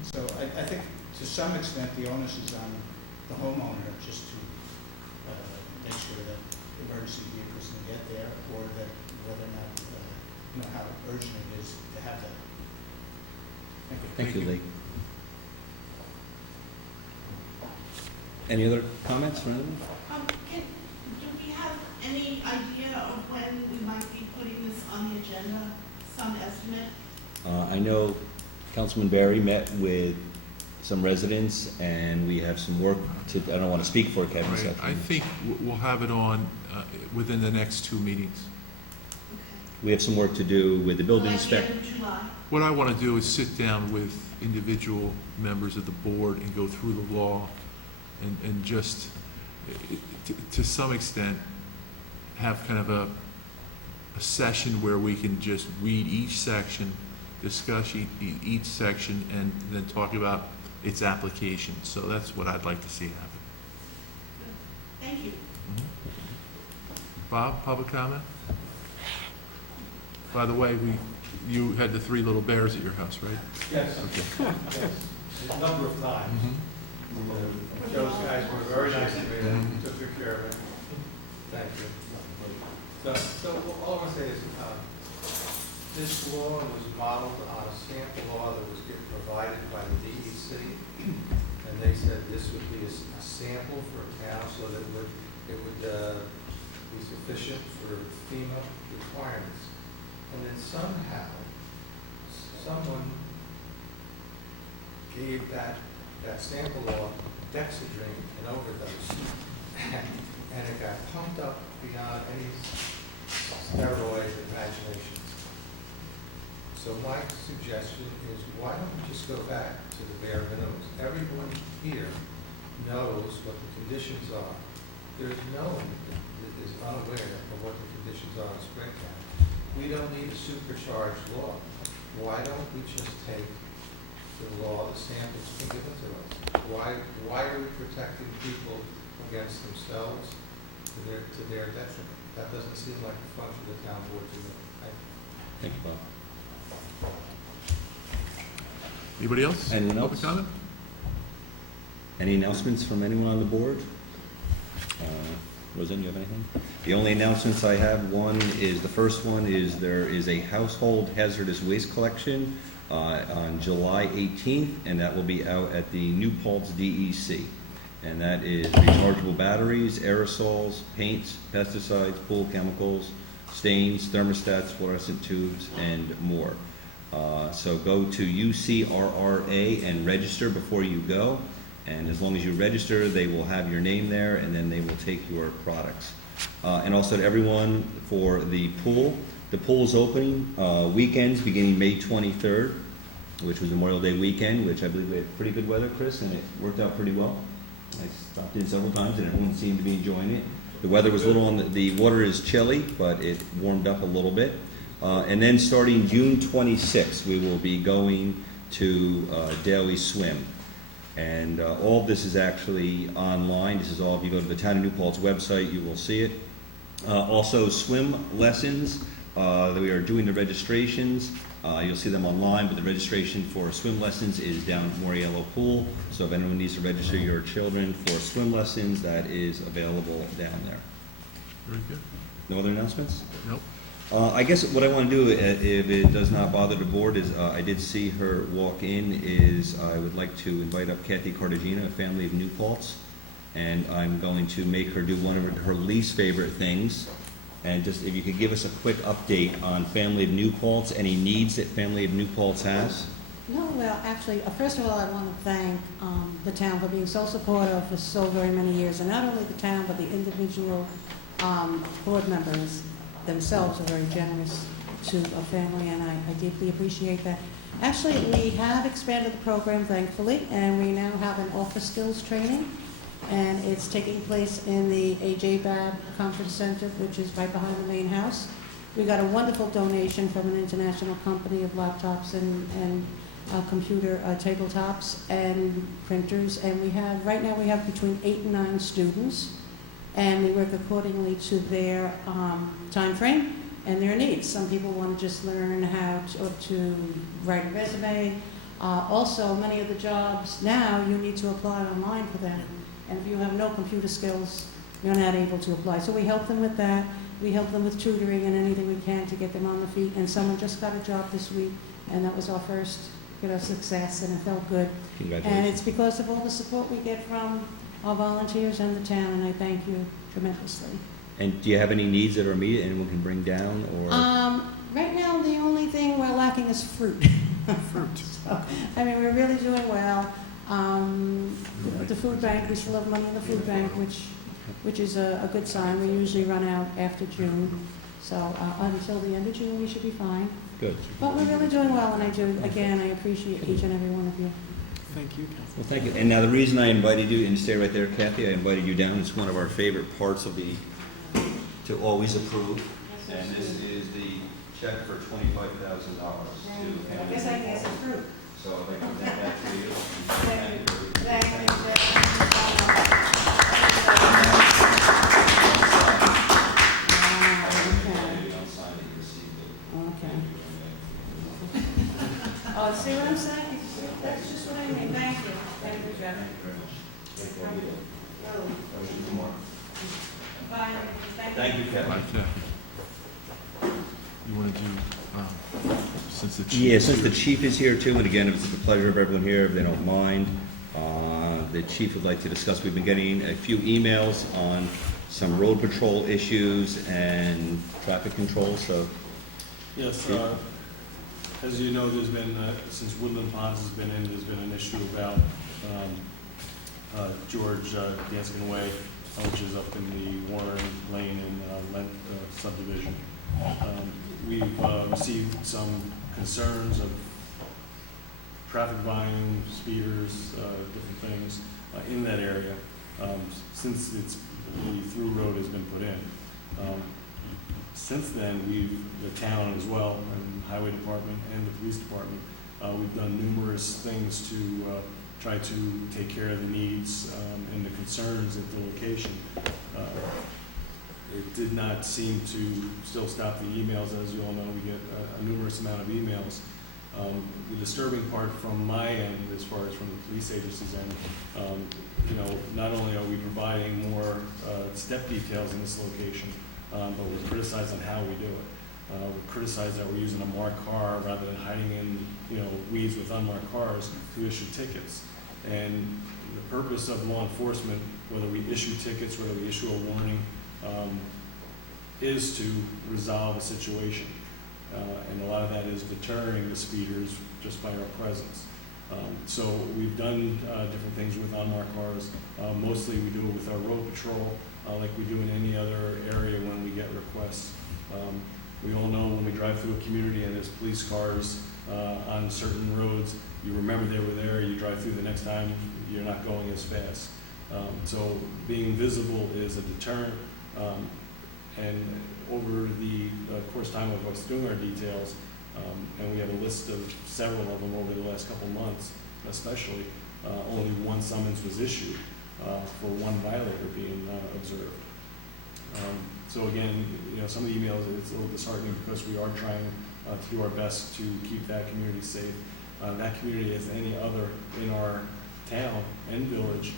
So I think to some extent the onus is on the homeowner just to make sure that emergency vehicles can get there, or that whether or not, how urgent it is to have that. Thank you. Thank you, Lee. Any other comments or anything? Do we have any idea of when we might be putting estimate? I know Councilman Barry met with some residents, and we have some work to, I don't want to speak for Kevin. Right, I think we'll have it on within the next 2 meetings. We have some work to do with the building Like the inspector. end of July? What I want to do is sit down with individual members of the board and go through the law and just, to some extent, have kind of a session where we can just read each section, discuss each section, and then talk about its application. So that's what I'd like to see happen. Thank you. Bob, public comment? By the way, you had the 3 little bears at your house, right? Yes, Okay. yes, a number of times. Those guys were very nice to me, and took good care of it. Thank you. So all I want to say is, this law was modeled on a sample law that was provided by the DEC, and they said this would be a sample for a town so that it would be sufficient for FEMA requirements. And then somehow, someone gave that sample law dexedrine and overdose, and it got pumped up beyond any steroid imagination. So my suggestion is, why don't we just go back to the bare minimums? Everyone here knows what the conditions are. There's no one that is unaware of what the conditions are in Springtown. We don't need a supercharged law. Why don't we just take the law, the samples, and give it to us? Why are we protecting people against themselves to their detriment? That doesn't seem like a function of the town board to me. Thank you, Bob. Anybody else? Anyone Public else? comment? Any announcements from anyone on the board? Roseanne, you have anything? The only announcements I have, the first one is there is a household hazardous waste collection on July 18th, and that will be out at the new Paltz DEC. And that is rechargeable batteries, aerosols, paints, pesticides, pool chemicals, stains, thermostats, fluorescent tubes, and more. So go to UCRRA and register before you go. And as long as you register, they will have your name there, and then they will take your products. And also to everyone for the pool is opening weekends beginning May 23rd, which was Memorial Day weekend, which I believe we had pretty good weather, Chris, and it worked out pretty well. I stopped in several times, and everyone seemed to be enjoying it. The weather was a little the water is chilly, but it warmed up a little bit. And then starting June 26th, we will be going to Daily Swim. And all of this is actually online. This is all, if you go to the Town of New Paltz website, you will see it. Also, swim lessons, that we are doing the registrations. You'll see them online, but the registration for swim lessons is down at Moriello Pool. So if anyone needs to register your children for swim lessons, that is available down there. Very good. No other announcements? Nope. I guess what I want to do, if it does not bother the board, is I did see her walk in, is I would like to invite up Kathy Cartagena, a family of New Paltz, and I'm going to make her do one of her least favorite things. And just if you could give us a quick update on Family of New Paltz, any needs that Family of New Paltz has? No, well, actually, first of all, I want to thank the town for being so supportive for so very many years, and not only the town, but the individual board members themselves are very generous to a family, and I deeply appreciate that. Actually, we have expanded the program, thankfully, and we now have an office skills training, and it's taking place in the A.J. Babb Conference Center, which is right behind the main house. We got a wonderful donation from an international company of laptops and computer tabletops and printers, and right now we have between 8 and 9 students, and we work accordingly to their time frame and their needs. Some people want to just learn how to write a resume. Also, many of the jobs now, you need to apply online for them, and if you have no computer skills, you're not able to apply. So we help them with that. We help them with tutoring and anything we can to get them on the feet. And someone just got a job this week, and that was our first success, and it felt good. Congratulations. And it's because of all the support we get from our volunteers and the town, and I thank you tremendously. And do you have any needs that are immediate anyone can bring down, or? Right now, the only thing we're lacking is fruit. Fruit. So, I mean, we're really doing well. The food bank, we still have money in the food bank, which is a good sign. We usually run out after June. So until the end of June, we should be fine. Good. But we're really doing well, and I appreciate each and every one of you. Thank you, Kathy. Well, thank you. And now the reason I invited you, and stay right there, Kathy, I invited you down, it's one of our favorite parts of to always approve. And this is the check for $25,000 to. I guess I can get some fruit. So I'd like to present that to you. Okay. Oh, see what I'm saying? That's just what I mean. Thank you. Thank you, Jeff. Bye. Thank you, Kevin. Bye, Kathy. You want to do, since the chief. Yeah, is since the here- chief is here too, and again, it's the pleasure of everyone here, if they don't mind, the chief would like to discuss, we've been getting a few emails on some road patrol issues and traffic control, so. Yes, as you know, there's been, since Woodland Ponds has been in, there's been an issue about George Ganskin Way, which is up in the Warren Lane and Lent subdivision. We've received some concerns of traffic volume, speeders, different things in that area since the through road has been put in. Since then, the town as well, and highway department and the police department, we've done numerous things to try to take care of the needs and the concerns at the location. It did not seem to still stop the emails. As you all know, we get a numerous amount of emails. The disturbing part from my end, as far as from the police agency's end, not only are we providing more step details in this location, but we're criticized on how we do it. We're criticized that we're using a marked car rather than hiding in, weeds with unmarked cars to issue tickets. And the purpose of law enforcement, whether we issue tickets, whether we issue a warning, is to resolve a situation. And a lot of that is deterring the speeders just by our presence. So we've done different things with unmarked cars. Mostly we do it with our road patrol, like we do in any other area when we get requests. We all know when we drive through a community and there's police cars on certain roads, you remember they were there, you drive through the next time, you're not going as fast. So being visible is a deterrent. And over the course time of us doing our details, and we have a list of several of them over the last couple months, especially, only one summons was issued for one violator being observed. So again, some of the emails, it's a little disheartening because we are trying to do our best to keep that community safe. That community, as any other in our town and village,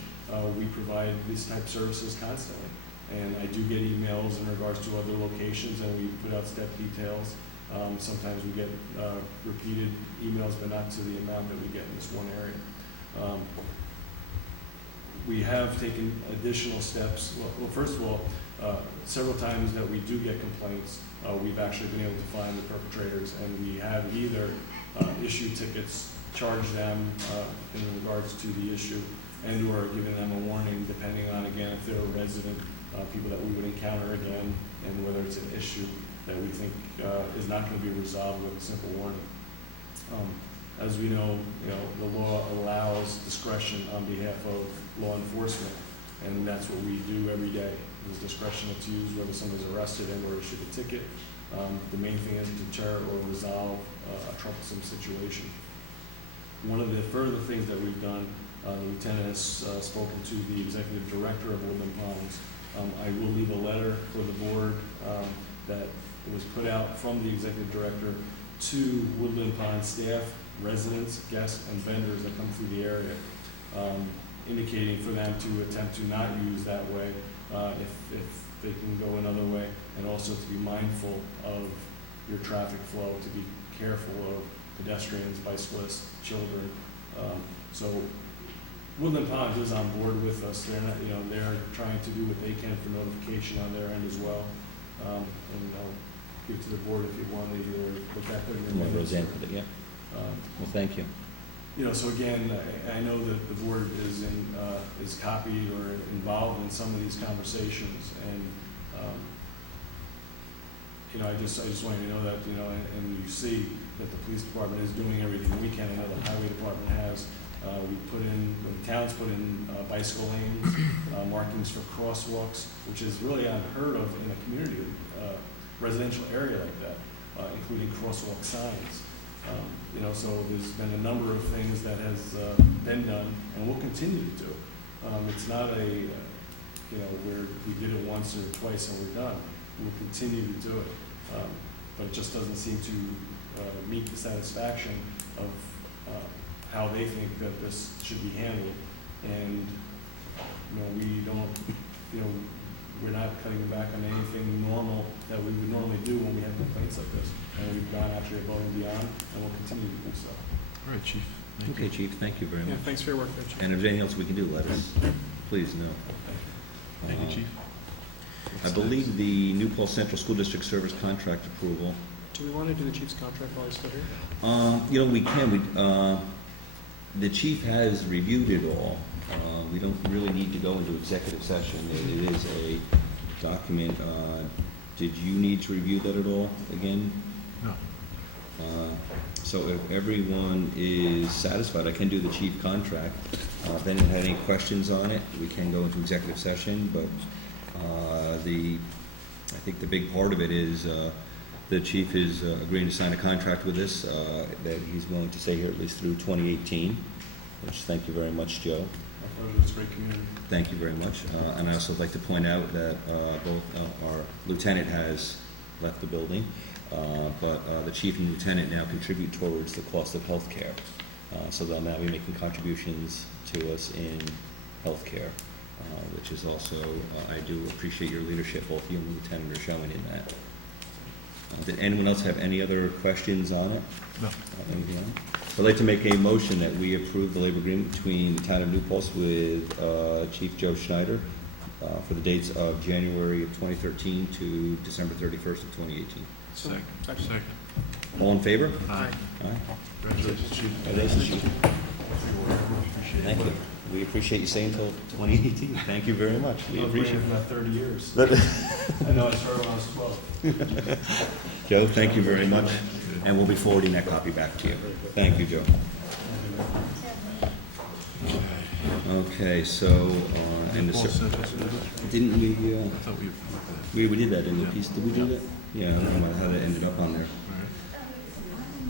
we provide these type of services constantly. And I do get emails in regards to other locations, and we put out step details. Sometimes we get repeated emails, but not to the amount that we get in this one area. We have taken additional steps. Well, first of all, several times that we do get complaints, we've actually been able to find the perpetrators, and we have either issued tickets, charged them in regards to the issue, and or given them a warning, depending on, again, if they're a resident, people that we would encounter again, and whether it's an issue that we think is not going to be resolved with a simple warning. As we know, the law allows discretion on behalf of law enforcement, and that's what we do every day. There's discretion that's used whether someone's arrested and or issued a ticket. The main thing is to deter or resolve a troublesome situation. One of the further things that we've done, the lieutenant has spoken to the executive director of Woodland Ponds. I will leave a letter for the board that was put out from the executive director to Woodland Pond staff, residents, guests, and vendors that come through the area, indicating for them to attempt to not use that way if they can go another way, and also to be mindful of your traffic flow, to be careful of pedestrians, bicyclists, children. So Woodland Ponds is on board with us. They're not, they're trying to do what they can for notification on their end as well. And give to the board if you want to either look at them. or Well, Roseanne put it, yeah. Um, Well, thank you. You know, so again, I know that the board is copied or involved in some of these conversations, and, you know, I just want you to know that, you know, and you see that the police department is doing everything we can. I know the highway department has. The town's put in bicycle lanes, markings for crosswalks, which is really unheard of in a community, residential area like that, including crosswalk signs. You know, so there's been a number of things that has been done and will continue to do. It's not you know, where we did it once or twice and we're done. We'll continue to do it. But it just doesn't seem to meet the satisfaction of how they think that this should be handled. And, you know, we don't, you know, we're not cutting back on anything normal that we would normally do when we have complaints like this. And we've gone actually above and beyond, and we'll continue to do so. All right, Chief. Thank Okay, you. Chief, thank you very Yeah, much. thanks for your work there, Chief. And if there's anything else we can do, let us, please know. Thank you, Chief. I believe the New Paltz Central School District Service contract approval, Do we want to do the chief's contract while he's still here? you know, we can, the chief has reviewed it all. We don't really need to go into executive session. It is a document. Did you need to review that at all again? No. So if everyone is satisfied, I can do the chief contract. If anyone had any questions on it, we can go into executive session, but I think the big part of it is the chief is agreeing to sign a contract with us that he's willing to stay here at least through 2018, which thank you very much, Joe. My pleasure. It's a great community. Thank you very much. And I also would like to point out that both our lieutenant has left the building, but the chief and lieutenant now contribute towards the cost of health care. So they'll now be making contributions to us in health care, which is also, I do appreciate your leadership, both you and the lieutenant are showing in that. Did anyone else have any other questions on it? No. Anything else? I'd like to make a motion that we approve the labor agreement between the town of New Paltz with Chief Joe Schneider for the dates of January of 2013 to December 31st of 2018. Second. Second. Second. All in favor? Aye. Aye. Congratulations, Chief. Congratulations, Chief. Appreciate Thank it. you. We appreciate you staying until 2018. Thank you very much. We appreciate it. For about 30 years. I know I started when I was 12. Joe, thank you very much. And we'll be forwarding that copy back to you. Thank you, Joe. Okay, so, and Paul the, sent us a- didn't we, I thought we. we did that in the Yeah. piece, did we do that? Yeah, I don't know how that ended up on there. All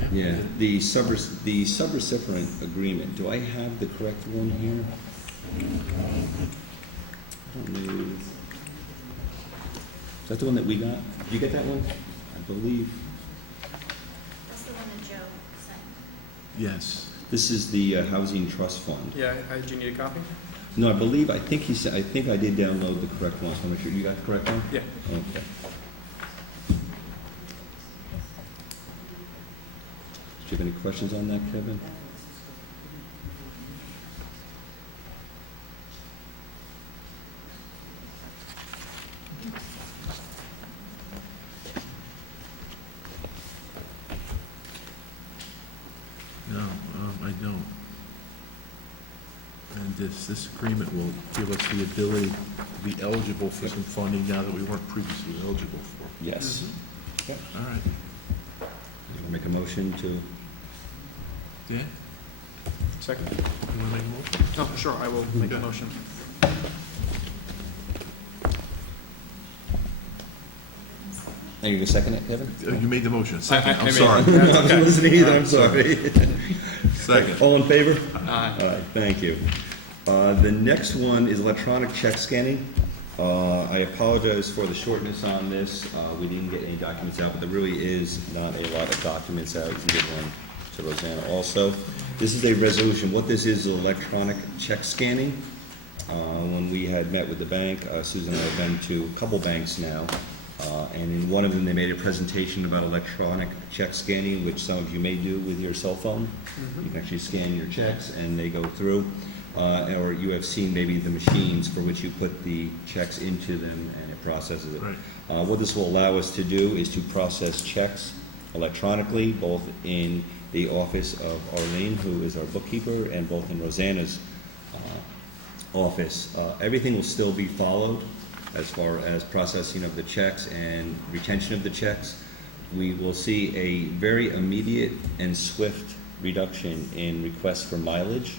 right. Yeah, the subrecipient agreement, do I have the correct one here? I don't know. Is that the one that we got? Did you get that one? I believe. That's the one that Joe sent. Yes. This is the Housing Trust Fund. Yeah, do you need a copy? No, I think he said, I think I did download the correct one, so I'm sure you got the correct one? Yeah. Okay. Do you have any questions on that, Kevin? No, I don't. And this agreement will give us the ability to be eligible for some funding now that we weren't previously eligible for. Yes. All right. You wanna make a motion to, Dan, Second? you want to make a motion? Oh, sure, I will make a Okay. motion. are you gonna second it, Kevin? You made the motion. Second. I I'm made it. sorry. That's I okay. wasn't either, I'm sorry. Second. All in favor? Aye. All right, thank you. The next one is electronic check scanning. I apologize for the shortness on this. We didn't get any documents out, but there really is not a lot of documents out. You can give one to Rosanna also. This is a resolution. What this is electronic check scanning. When we had met with the bank, Susan and I have been to a couple banks now, and in one of them, they made a presentation about electronic check scanning, which some of you may do with your cell phone. You can actually scan your checks, and they go through. or you have seen maybe the machines for which you put the checks into them and it processes it. Right. What this will allow us to do is to process checks electronically, both in the office of Arlene, who is our bookkeeper, and both in Rosanna's office. Everything will still be followed as far as processing of the checks and retention of the checks. We will see a very immediate and swift reduction in requests for mileage,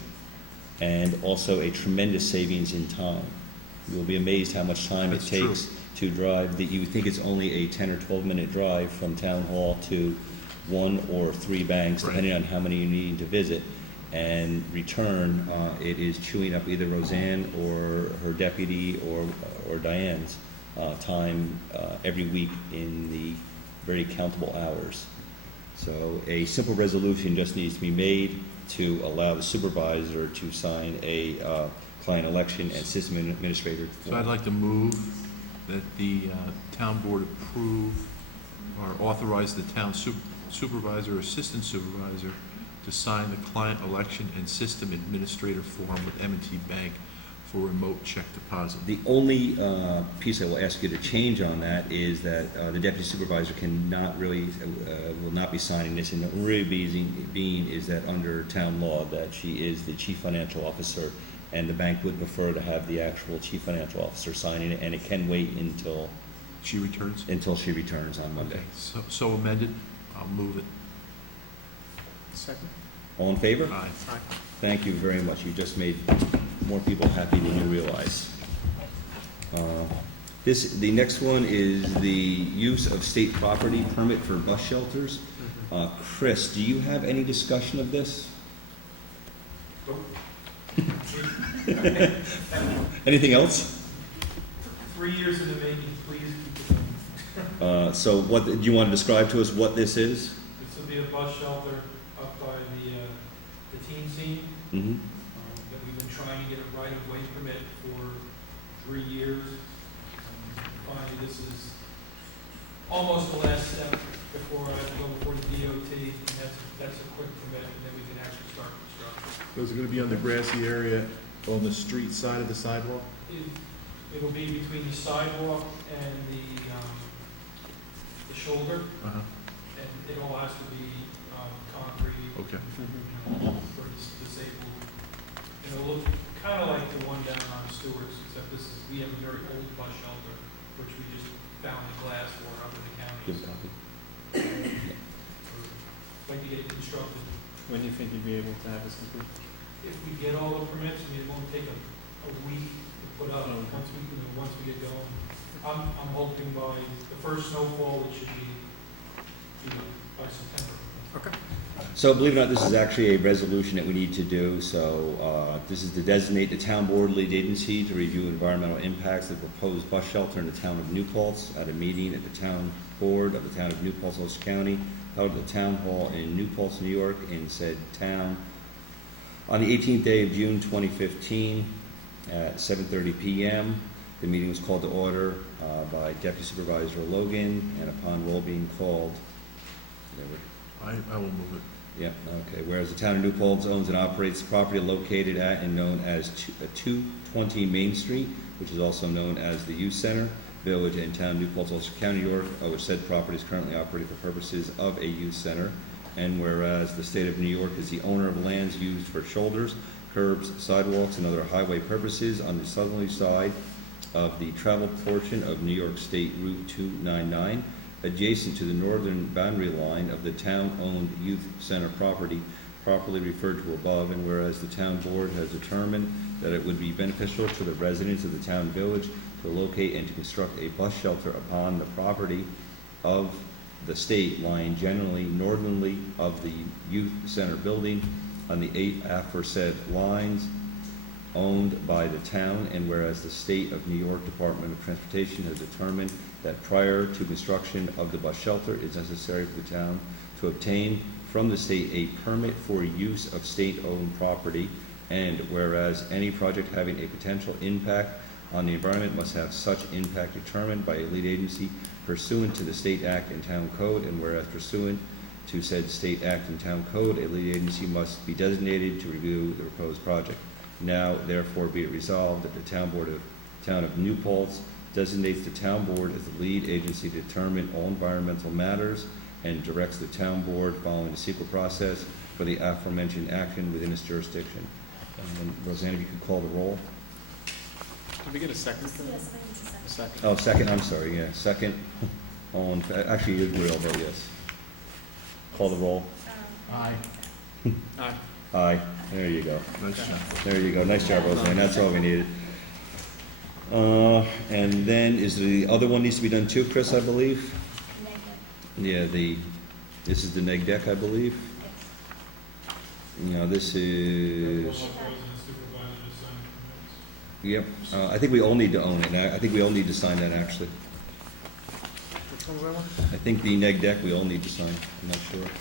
and also a tremendous savings in time. You'll be amazed how much time it That's true. takes to drive, that you think it's only a 10 or 12-minute drive from Town Hall to 1 or 3 banks, Right. depending on how many you need to visit, and return. It is chewing up either Roseanne or her deputy or Diane's time every week in the very countable hours. So a simple resolution just needs to be made to allow the supervisor to sign a client election and system administrator So I'd like to move that the town board approve or authorize the town supervisor or assistant supervisor to sign the client election and system administrator form with M&T Bank for remote check deposit. The only piece I will ask you to change on that is that the deputy supervisor cannot really, will not be signing this, and the reason being is that under town law, that she is the chief financial officer, and the bank would prefer to have the actual chief financial officer signing it, and it can wait until She returns? she returns on Monday. So amended, I'll move it. Second? All in favor? Aye. Aye. Thank you very much. You just made more people happy than you realize. The next one is the use of state property permit for bus shelters. Chris, do you have any discussion of this? Anything else? 3 years in the making, please keep it going. So what, do you want to describe to us what this is? This will be a bus shelter up by the teen scene, Mm-hmm. that we've been trying to get a right-of-way permit for 3 years. Finally, this is almost the last step before I have to go before the DOT, and that's a quick permit, and then we can actually start construction. Those are gonna be on the grassy area on the street side of the sidewalk? It will be between the sidewalk and the shoulder, Uh-huh. and it all has to be concrete. Okay. For disabled. And it'll look kind of like the one down on Stewart's, except we have a very old bus shelter, which we just found the glass for up in the Give a county. copy. Like to get it constructed. When do you think you'd be able to have this complete? If we get all the permits, I mean, it won't take a week to put up, Okay. once we get going. I'm hoping by the first snowfall, it should be, by September. Okay. So believe it or not, this is actually a resolution that we need to do. So this is to designate the town board lead agency to review environmental impacts of the proposed bus shelter in the town of New Paltz at a meeting at the town board of the town of New Paltz, Ulster County, held at the town hall in New Paltz, New York, in said town on the 18th day of June 2015 at 7:30 p.m. The meeting was called to order by Deputy Supervisor Logan, and upon roll being called, there were I will move it. yeah, okay. Whereas the town of New Paltz owns and operates property located at and known as 220 Main Street, which is also known as the Youth Center, Village, and Town of New Paltz, Ulster County, New York, which said property is currently operated for purposes of a youth center. And whereas the state of New York is the owner of lands used for shoulders, curbs, sidewalks, and other highway purposes on the southerly side of the travel portion of New York State Route 299, adjacent to the northern boundary line of the town-owned youth center property properly referred to above, and whereas the town board has determined that it would be beneficial to the residents of the town village to locate and to construct a bus shelter upon the property of the state lying generally northerly of the youth center building on the 8 aforesaid lines owned by the town, and whereas the State of New York Department of Transportation has determined that prior to construction of the bus shelter, it is necessary for the town to obtain from the state a permit for use of state-owned property, and whereas any project having a potential impact on the environment must have such impact determined by a lead agency pursuant to the State Act and Town Code, and whereas pursuant to said State Act and Town Code, a lead agency must be designated to review the proposed project. Now therefore be it resolved that the Town of New Paltz designates the town board as the lead agency to determine all environmental matters and directs the town board following the secret process for the aforementioned action within its jurisdiction. Roseanne, if you could call the roll. Did we get a second for that? Yes, I think it's a second. A second. Oh, second, I'm sorry, yeah, second. Actually, you will, but yes. Call the roll. Aye. Aye. Aye. There you go. Nice job. There you go. Nice job, Roseanne. That's all we needed. And then is the other one needs to be done too, Chris, I believe? Negative. Yeah, this is the neg deck, I believe. Yes. No, this is, yep. I think we all need to own it. I think we all need to sign that, actually. Which one was that one? I think the neg deck we all need to sign. I'm not sure. Which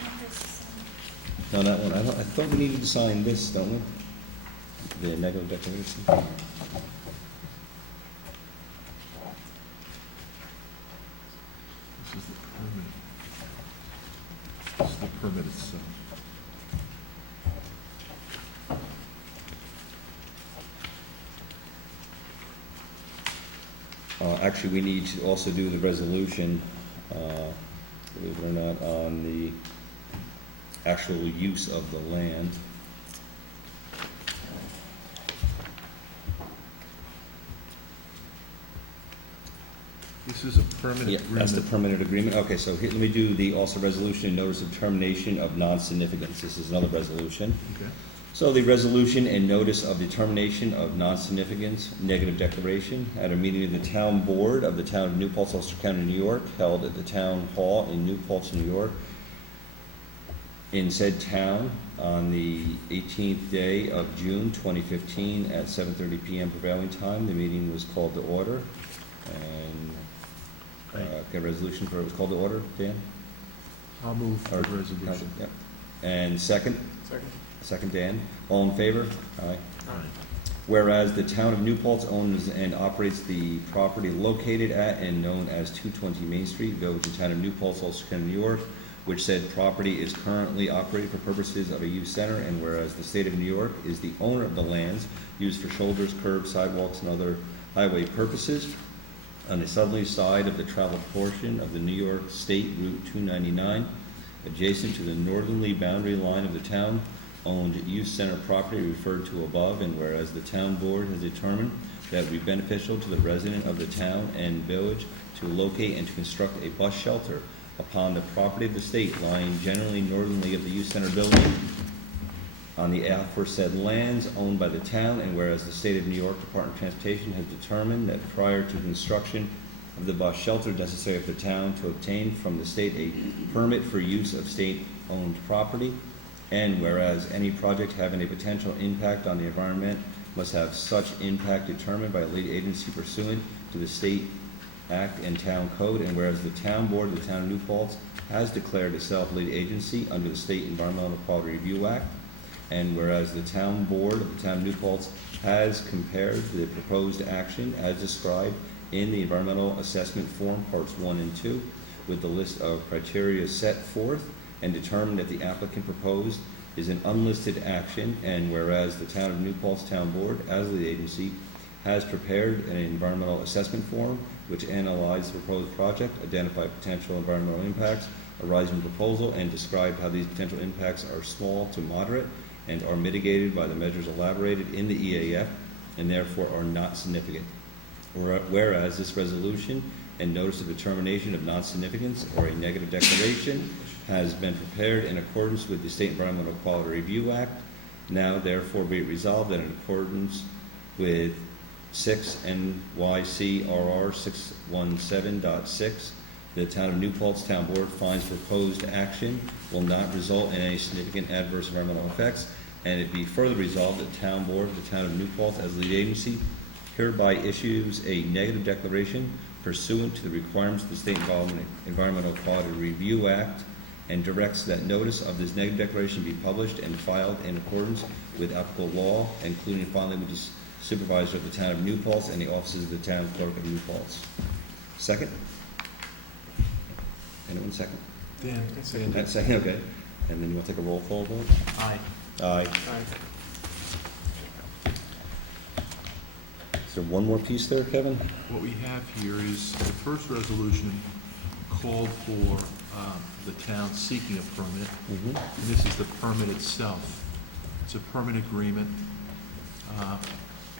one is this one? No, that one. I thought we needed to sign this, don't we? The negative declaration. This is the permit. This is the permit itself. Actually, we need to also do the resolution, believe it or not, on the actual use of the land. This is a permanent Yeah, agreement. that's the permanent agreement. Okay, so here, let me do the also resolution, notice of termination of non-significance. This is another resolution. Okay. So the resolution and notice of determination of non-significance, negative declaration, at a meeting of the town board of the town of New Paltz, Ulster County, New York, held at the town hall in New Paltz, New York, in said town on the 18th day of June 2015 at 7:30 p.m. prevailing time. The meeting was called to order. And get a resolution for it was called to order, Dan? I'll move Or- the resolution. Yep. And second? Second. Second, Dan. All in favor? Aye. Aye. Whereas the town of New Paltz owns and operates the property located at and known as 220 Main Street, Village and Town of New Paltz, Ulster County, New York, which said property is currently operated for purposes of a youth center, and whereas the state of New York is the owner of the lands used for shoulders, curbs, sidewalks, and other highway purposes, on the southerly side of the traveled portion of the New York State Route 299, adjacent to the northerly boundary line of the town-owned youth center property referred to above, and whereas the town board has determined that it would be beneficial to the resident of the town and village to locate and to construct a bus shelter upon the property of the state lying generally northerly of the youth center building on the aforesaid lands owned by the town, and whereas the State of New York Department of Transportation has determined that prior to construction of the bus shelter necessary for the town to obtain from the state a permit for use of state-owned property, and whereas any project having a potential impact on the environment must have such impact determined by a lead agency pursuant to the State Act and Town Code, and whereas the town board of the town of New Paltz has declared itself lead agency under the State Environmental Quality Review Act, and whereas the town board of the town of New Paltz has compared the proposed action as described in the environmental assessment form, parts 1 and 2, with the list of criteria set forth, and determined that the applicant proposed is an unlisted action, and whereas the town of New Paltz Town Board, as the agency, has prepared an environmental assessment form which analyzed the proposed project, identified potential environmental impacts arising from the proposal, and described how these potential impacts are small to moderate and are mitigated by the measures elaborated in the EAF, and therefore are not significant. Whereas this resolution and notice of determination of non-significance or a negative declaration has been prepared in accordance with the State Environmental Quality Review Act, now therefore be it resolved that in accordance with 6 NYCRR 617.6, the town of New Paltz Town Board finds proposed action will not result in any significant adverse environmental effects, and it be further resolved that the town board of the town of New Paltz as lead agency hereby issues a negative declaration pursuant to the requirements of the State Environmental Quality Review Act, and directs that notice of this negative declaration be published and filed in accordance with applicable law, including filing with the supervisor of the town of New Paltz and the offices of the town clerk of New Paltz. Second? Anyone second? Dan, That second, okay. And then you want to take a roll call vote? Aye. Aye. Aye. Is there one more piece there, Kevin? What we have here is, the first resolution called for the town seeking a permit, Mm-hmm. and this is the permit itself. It's a permit agreement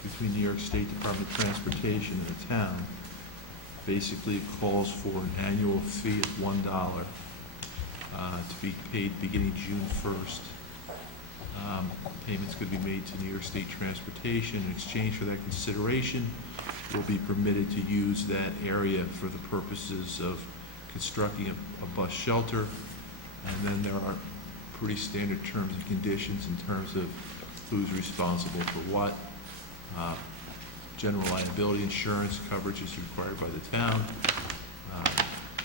between New York State Department of Transportation and the town. Basically, it calls for an annual fee of $1 to be paid beginning June 1st. Payments could be made to New York State Transportation. In exchange for that consideration, we'll be permitted to use that area for the purposes of constructing a bus shelter. And then there are pretty standard terms and conditions in terms of who's responsible for what. General liability insurance coverage is required by the town.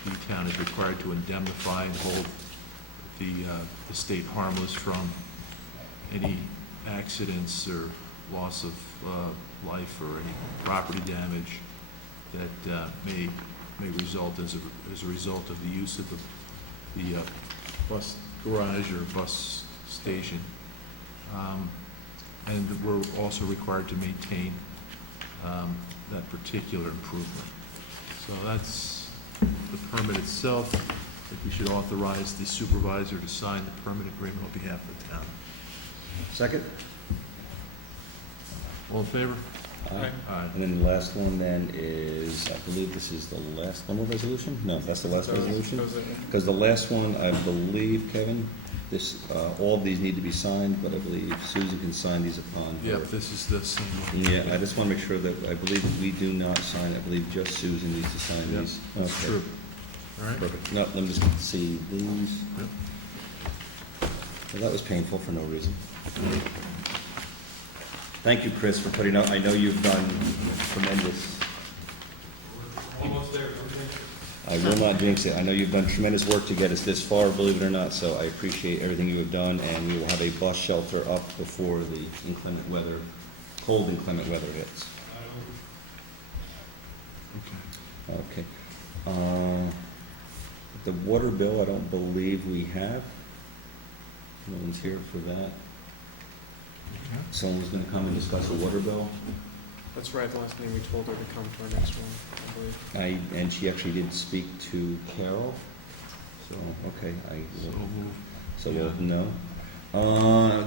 The town is required to indemnify and hold the state harmless from any accidents or loss of life or any property damage that may result as a result of the use of the bus garage or bus station. And we're also required to maintain that particular improvement. So that's the permit itself. I think we should authorize the supervisor to sign the permit agreement on behalf of the town. Second? All in favor? Aye. Aye. And then the last one then is, I believe this is the last, one more resolution? No, that's the last resolution? Because the last one, I believe, Kevin, this, all of these need to be signed, but I believe Susan can sign these upon her. Yep, this is the same one. Yeah, I just want to make sure that, I believe we do not sign, I believe just Susan needs to sign Yep, these. that's Okay. true. All right? Perfect. No, let me just see these. Yep. Well, that was painful for no reason. Thank you, Chris, for putting up, I know you've done tremendous. Almost there, I will not jinx it. I know you've done tremendous work to get us this far, believe it or not, so I appreciate everything you have done, and we will have a bus shelter up before the inclement weather, cold inclement weather hits. Okay. Okay. The water bill, I don't believe we have. No one's here for that. Okay. Someone's gonna come and discuss a water bill. That's right, the last meeting we told her to come to our next one, I believe. And she actually did speak to Carol, so, okay, So move. so we'll know.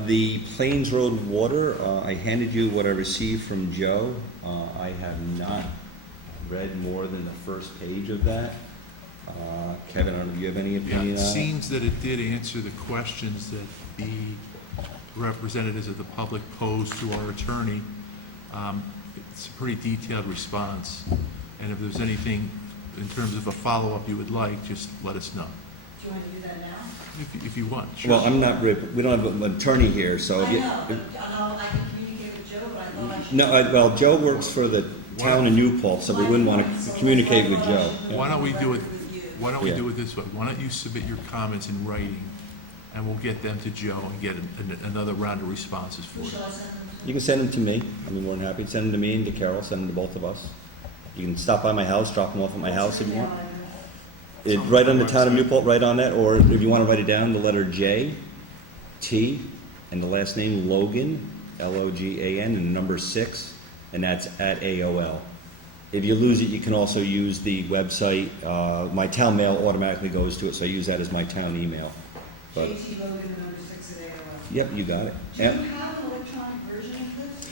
The Plains Road water, I handed you what I received from Joe. I have not read more than the first page of that. Kevin, I don't know, do you have any Yeah, opinion it on it? seems that it did answer the questions that the representatives of the public posed to our attorney. It's a pretty detailed response, and if there's anything in terms of a follow-up you would like, just let us know. Do you want to do that now? If you want, sure. Well, I'm not, we don't have an attorney here, so. if I you- know, but I can communicate with Joe, but I thought I should. No, well, Joe works for the town of New Paltz, so we wouldn't want to communicate with Joe. Why don't we do it, why don't we Yeah. do it this way? Why don't you submit your comments in writing, and we'll get them to Joe and get another round of responses for Who you. shall I send them to? You can send them to me. I mean, more than happy to send them to me and to Carol, send them to both of us. You can stop by my house, drop them off at my house if you want. It, right on the town of Newport, right on that, or if you want to write it down, the letter J, T, and the last name Logan, Logan, and the number 6, and that's at AOL. If you lose it, you can also use the website. My town mail automatically goes to it, so I use that as my town email. But, JT Logan, number 6 at AOL. yep, you got it. Do you Yep. have an electronic version of this?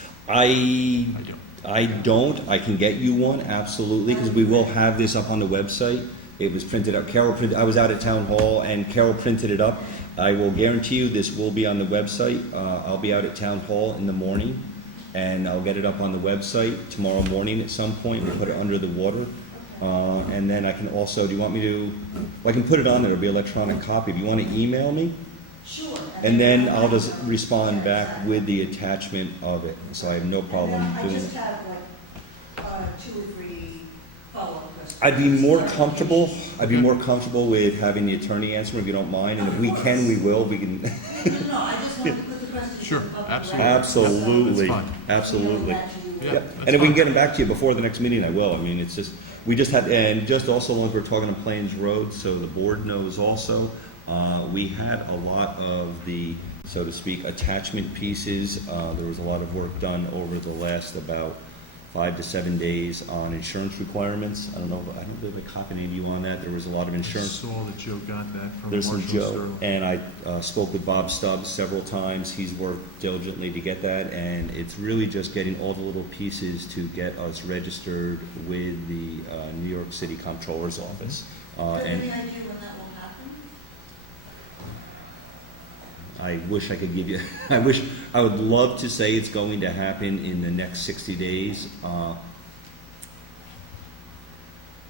I don't. I can get you one, absolutely, because we will have this up on the website. It was printed up. I was out at town hall and Carol printed it up. I will guarantee you this will be on the website. I'll be out at town hall in the morning and I'll get it up on the website tomorrow morning at some point. We'll put it under the water. And then I can also, do you want me to, I can put it on there. It'll be an electronic copy. If you want to email me, Sure. and then I'll just respond back with the attachment of it. So I have no problem I doing just it. have like 2 or 3 follow-up questions. I'd be more comfortable with having the attorney answer if you don't mind, and if we can, we will, we can. No, I just wanted to put the questions. Sure, in the public Absolutely, That's fine. absolutely. record. Yeah, Yep, that's and if we can fine. get them back to you before the next meeting, I will. I mean, it's just, we just had, and just also, as we're talking on Plains Road, so the board knows also, We had a lot of the, so to speak, attachment pieces. There was a lot of work done over the last about 5 to 7 days on insurance requirements. I don't believe I copied any of you on that. There was a lot of I insurance. saw that Joe got that from There's Marshall some Joe, Sterling. and I spoke with Bob Stubbs several times. He's worked diligently to get that, and it's really just getting all the little pieces to get us registered with the New York City Comptroller's Office. Do you have And any idea when that will happen? I wish I could give you, I would love to say it's going to happen in the next 60 days.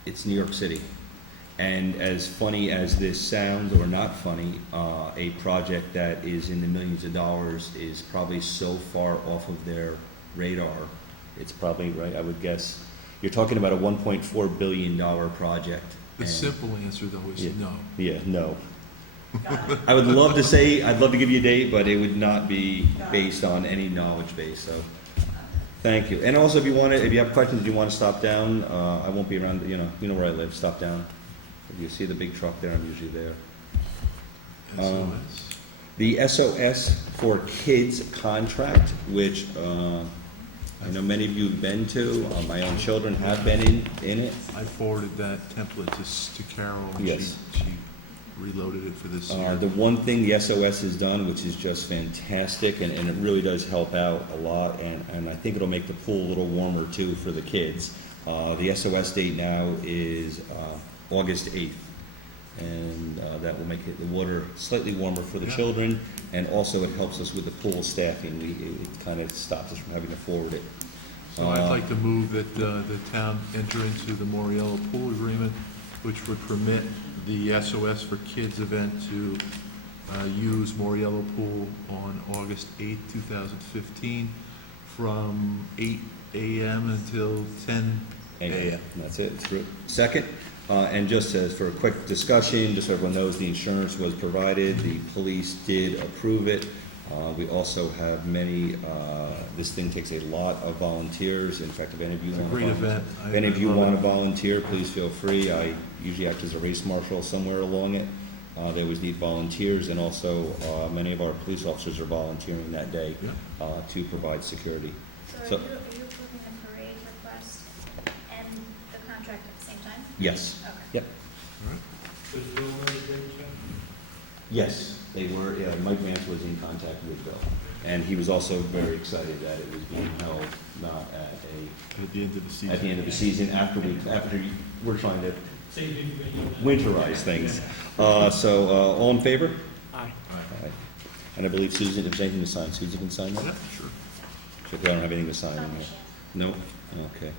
It's New York City. And as funny as this sounds, or not funny, a project that is in the millions of dollars is probably so far off of their radar. It's probably, right, I would guess, you're talking about a $1.4 billion project. The and- simple answer, though, is Yeah. no. Yeah, no. I would love to say, I'd love to give you a date, but it would not be based on any knowledge base, so. Thank you. And also, if you have questions, if you want to stop down, I won't be around, you know where I live, stop down. If you see the big truck there, I'm usually there. SOS. The SOS for Kids contract, which I know many of you have been to, my own children have been in it. I forwarded that template to Carol, and Yes. she reloaded it for this year. The one thing the SOS has done, which is just fantastic, and it really does help out a lot, and I think it'll make the pool a little warmer too for the kids. The SOS date now is August 8th, and that will make the water slightly warmer for the Yeah. children, and also it helps us with the pool staffing. It kind of stops us from having to forward it. So I'd like to move that the town enter into the Moriello Pool Agreement, which would permit the SOS for Kids event to use Moriello Pool on August 8th, 2015, from 8 a.m. until 10 a.m. That's it, it's through. Second, and just as for a quick discussion, just so everyone knows, the insurance was provided, the police did approve it. We also have many, this thing takes a lot of volunteers. In fact, if any of you It's a want to great event. If any of you I love want to it. volunteer, please feel free. I usually act as a race marshal somewhere along it. They always need volunteers, and also many of our police officers are volunteering that day Yeah. to provide security. So are So- you approving the parade request and the contract at the same time? Yes, Okay. yep, All right. yes, they were, Mike Vance was in contact with Bill. And he was also very excited that it was being held not At the end of the season. at the end of the season, after we're trying to winterize things. So, all in favor? Aye. Aye. And I believe Susan, if there's anything to sign, Susan can sign that? Yeah, sure. So I don't have anything to sign in Oh, there. shit. No? Okay.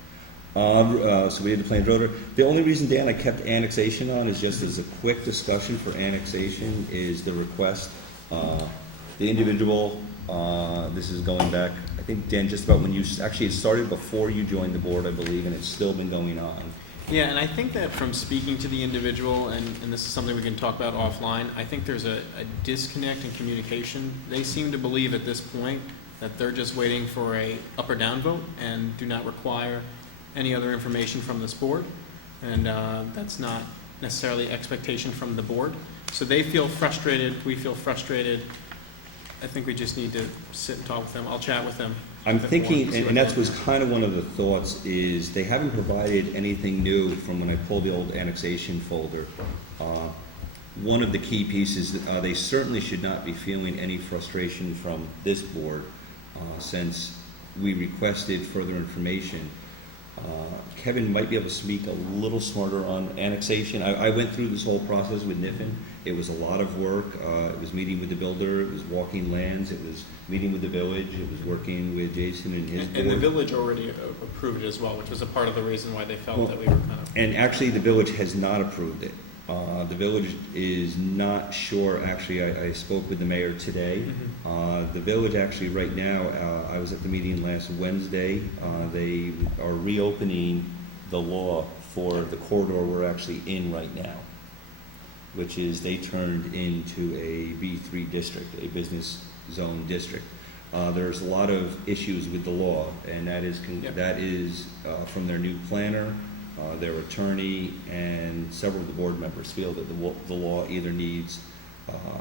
So we had the Plains Roader. The only reason, Dan, I kept annexation on is just as a quick discussion for annexation is the request. The individual, this is going back, I think, Dan, just about when you, actually it started before you joined the board, I believe, and it's still been going on. Yeah, and I think that from speaking to the individual, and this is something we can talk about offline, I think there's a disconnect in communication. They seem to believe at this point that they're just waiting for a up or down vote and do not require any other information from this board. And that's not necessarily expectation from the board. So they feel frustrated, we feel frustrated. I think we just need to sit and talk with them. I'll chat with them. I'm a bit more, thinking, see what and that they was want. kind of one of the thoughts, is they haven't provided anything new from when I pulled the old annexation folder. One of the key pieces, they certainly should not be feeling any frustration from this board, since we requested further information. Kevin might be able to speak a little smarter on annexation. I went through this whole process with Niffen. It was a lot of work. It was meeting with the builder, it was walking lands, it was meeting with the village, it was working with Jason and his board. And the village already approved it as well, which was a part of the reason why they felt that we were kind of. And actually, the village has not approved it. The village is not sure, actually, I spoke with the mayor today. The village actually, right now, I was at the meeting last Wednesday, they are reopening the law for the corridor we're actually in right now, which is they turned into a B3 district, a business zone district. There's a lot of issues with the law, and that is from their new planner, their attorney, and several of the board members feel that the law either needs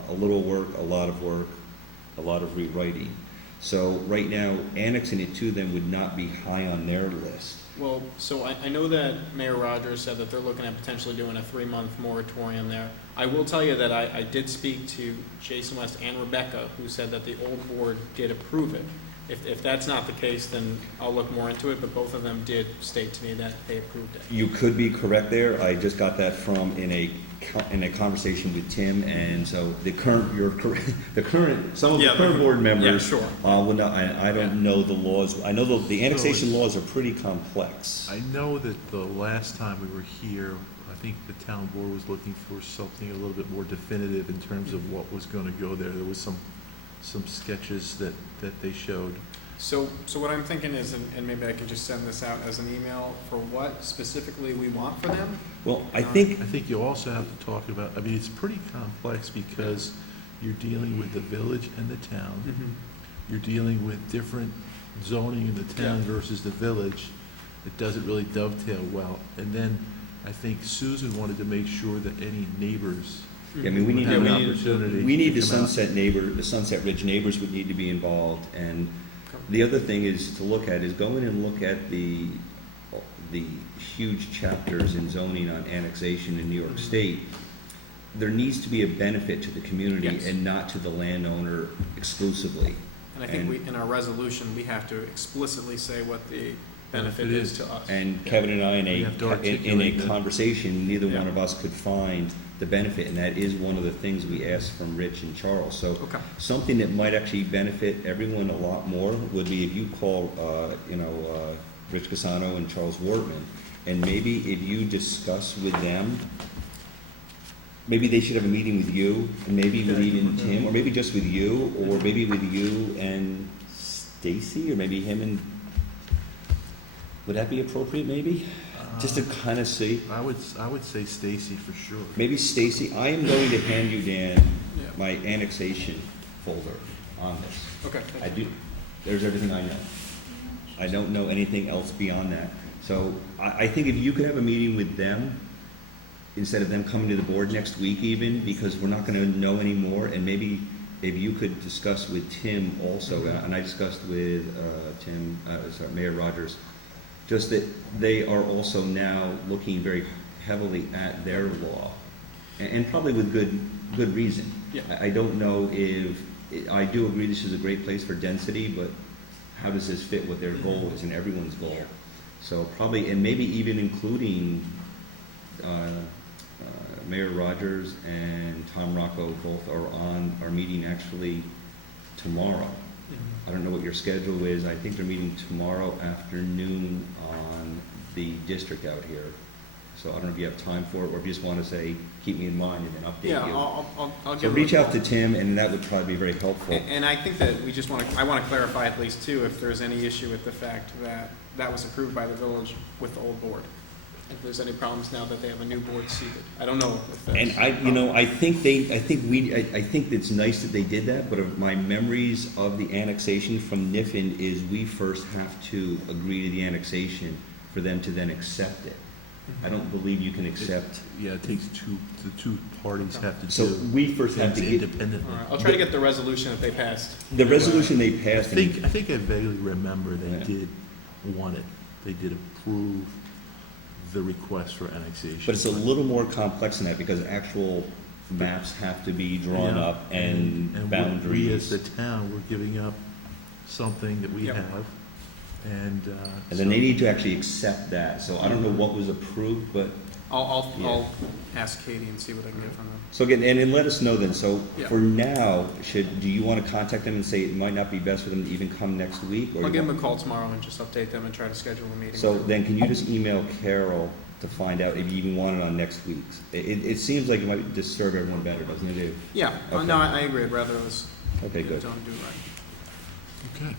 a little work, a lot of work, a lot of rewriting. So right now, annexing it to them would not be high on their list. Well, so I know that Mayor Rogers said that they're looking at potentially doing a 3-month moratorium there. I will tell you that I did speak to Jason West and Rebecca, who said that the old board did approve it. If that's not the case, then I'll look more into it, but both of them did state to me that they approved it. You could be correct there. I just got that from in a conversation with Tim, and so the current, some of the current board members. Yeah, sure. Well, no, I don't know the laws. I know the annexation laws are pretty complex. I know that the last time we were here, I think the town board was looking for something a little bit more definitive in terms of what was gonna go there. There was some sketches that they showed. So what I'm thinking is, and maybe I can just send this out as an email, for what specifically we want for them. Well, I think, you also have to talk about, I mean, it's pretty complex because you're dealing with the village and the town. You're dealing with different zoning in the town versus the village. It doesn't really dovetail well. And then I think Susan wanted to make sure that any neighbors I mean, we need have an to, opportunity. we need to the come out. the Sunset Ridge neighbors would need to be involved. And the other thing is to look at is go in and look at the huge chapters in zoning on annexation in New York State. There needs to be a benefit to the community Yes. and not to the landowner exclusively. And I think in our resolution, we have to explicitly say what the benefit is to us. And Kevin and I, We have to in a articulate that. conversation, neither Yeah. one of us could find the benefit, and that is one of the things we asked from Rich and Charles. So Okay. something that might actually benefit everyone a lot more would be if you call, Rich Casano and Charles Wortman, and maybe if you discuss with them, maybe they should have a meeting with you, and maybe with even Tim, or maybe just with you, or maybe with you and Stacy, or maybe him and, would that be appropriate, maybe? Just to kind of see. I would say Stacy for sure. Maybe Stacy, I am going to hand you, Dan, Yeah. my annexation folder on this. Okay. I do, there's everything I know. I don't know anything else beyond that. So I think if you could have a meeting with them, instead of them coming to the board next week even, because we're not gonna know anymore, and maybe if you could discuss with Tim also, and I discussed with Mayor Rogers, just that they are also now looking very heavily at their law, and probably with good reason. Yeah. I don't know if, I do agree this is a great place for density, but how does this fit what their goal is and everyone's goal? So probably, and maybe even including Mayor Rogers and Tom Rocco both are meeting actually tomorrow. I don't know what your schedule is. I think they're meeting tomorrow afternoon on the district out here. So I don't know if you have time for it, or if you just want to say, keep me in mind and then update you. Yeah, I'll give So them a reach out call. to Tim, and that would probably be very helpful. And I think that we just I want to clarify at least too, if there's any issue with the fact that that was approved by the village with the old board. If there's any problems now that they have a new board seated. I don't know if that's. And I think it's nice that they did that, but of my memories of the annexation from Niffen is we first have to agree to the annexation for them to then accept it. I don't believe you can accept, Yeah, it takes the two parties have to so do we first have to things get, independently. All right, I'll try to get the resolution that they passed. the resolution they I passed. think I vaguely remember they Yeah. did want it. They did approve the request for annexation. But it's a little more complex than that, because actual maps have to be drawn Yeah. up and we as boundaries. the town, we're giving up something that we Yep. have, and And then they need to actually accept that, so I don't know what was approved, but, I'll ask Katie and see what I can get from them. so again, and then let us know then, so Yeah. for now, do you want to contact them and say it might not be best for them to even come next week? Or I'll you give them want- a call tomorrow and just update them and try to schedule a meeting. So then can you just email Carol to find out if you even want it on next week's? It seems like it might just serve everyone better, doesn't it, Dave? Yeah, Okay. no, I agree, I'd rather us Okay, get it good. done, do right. okay.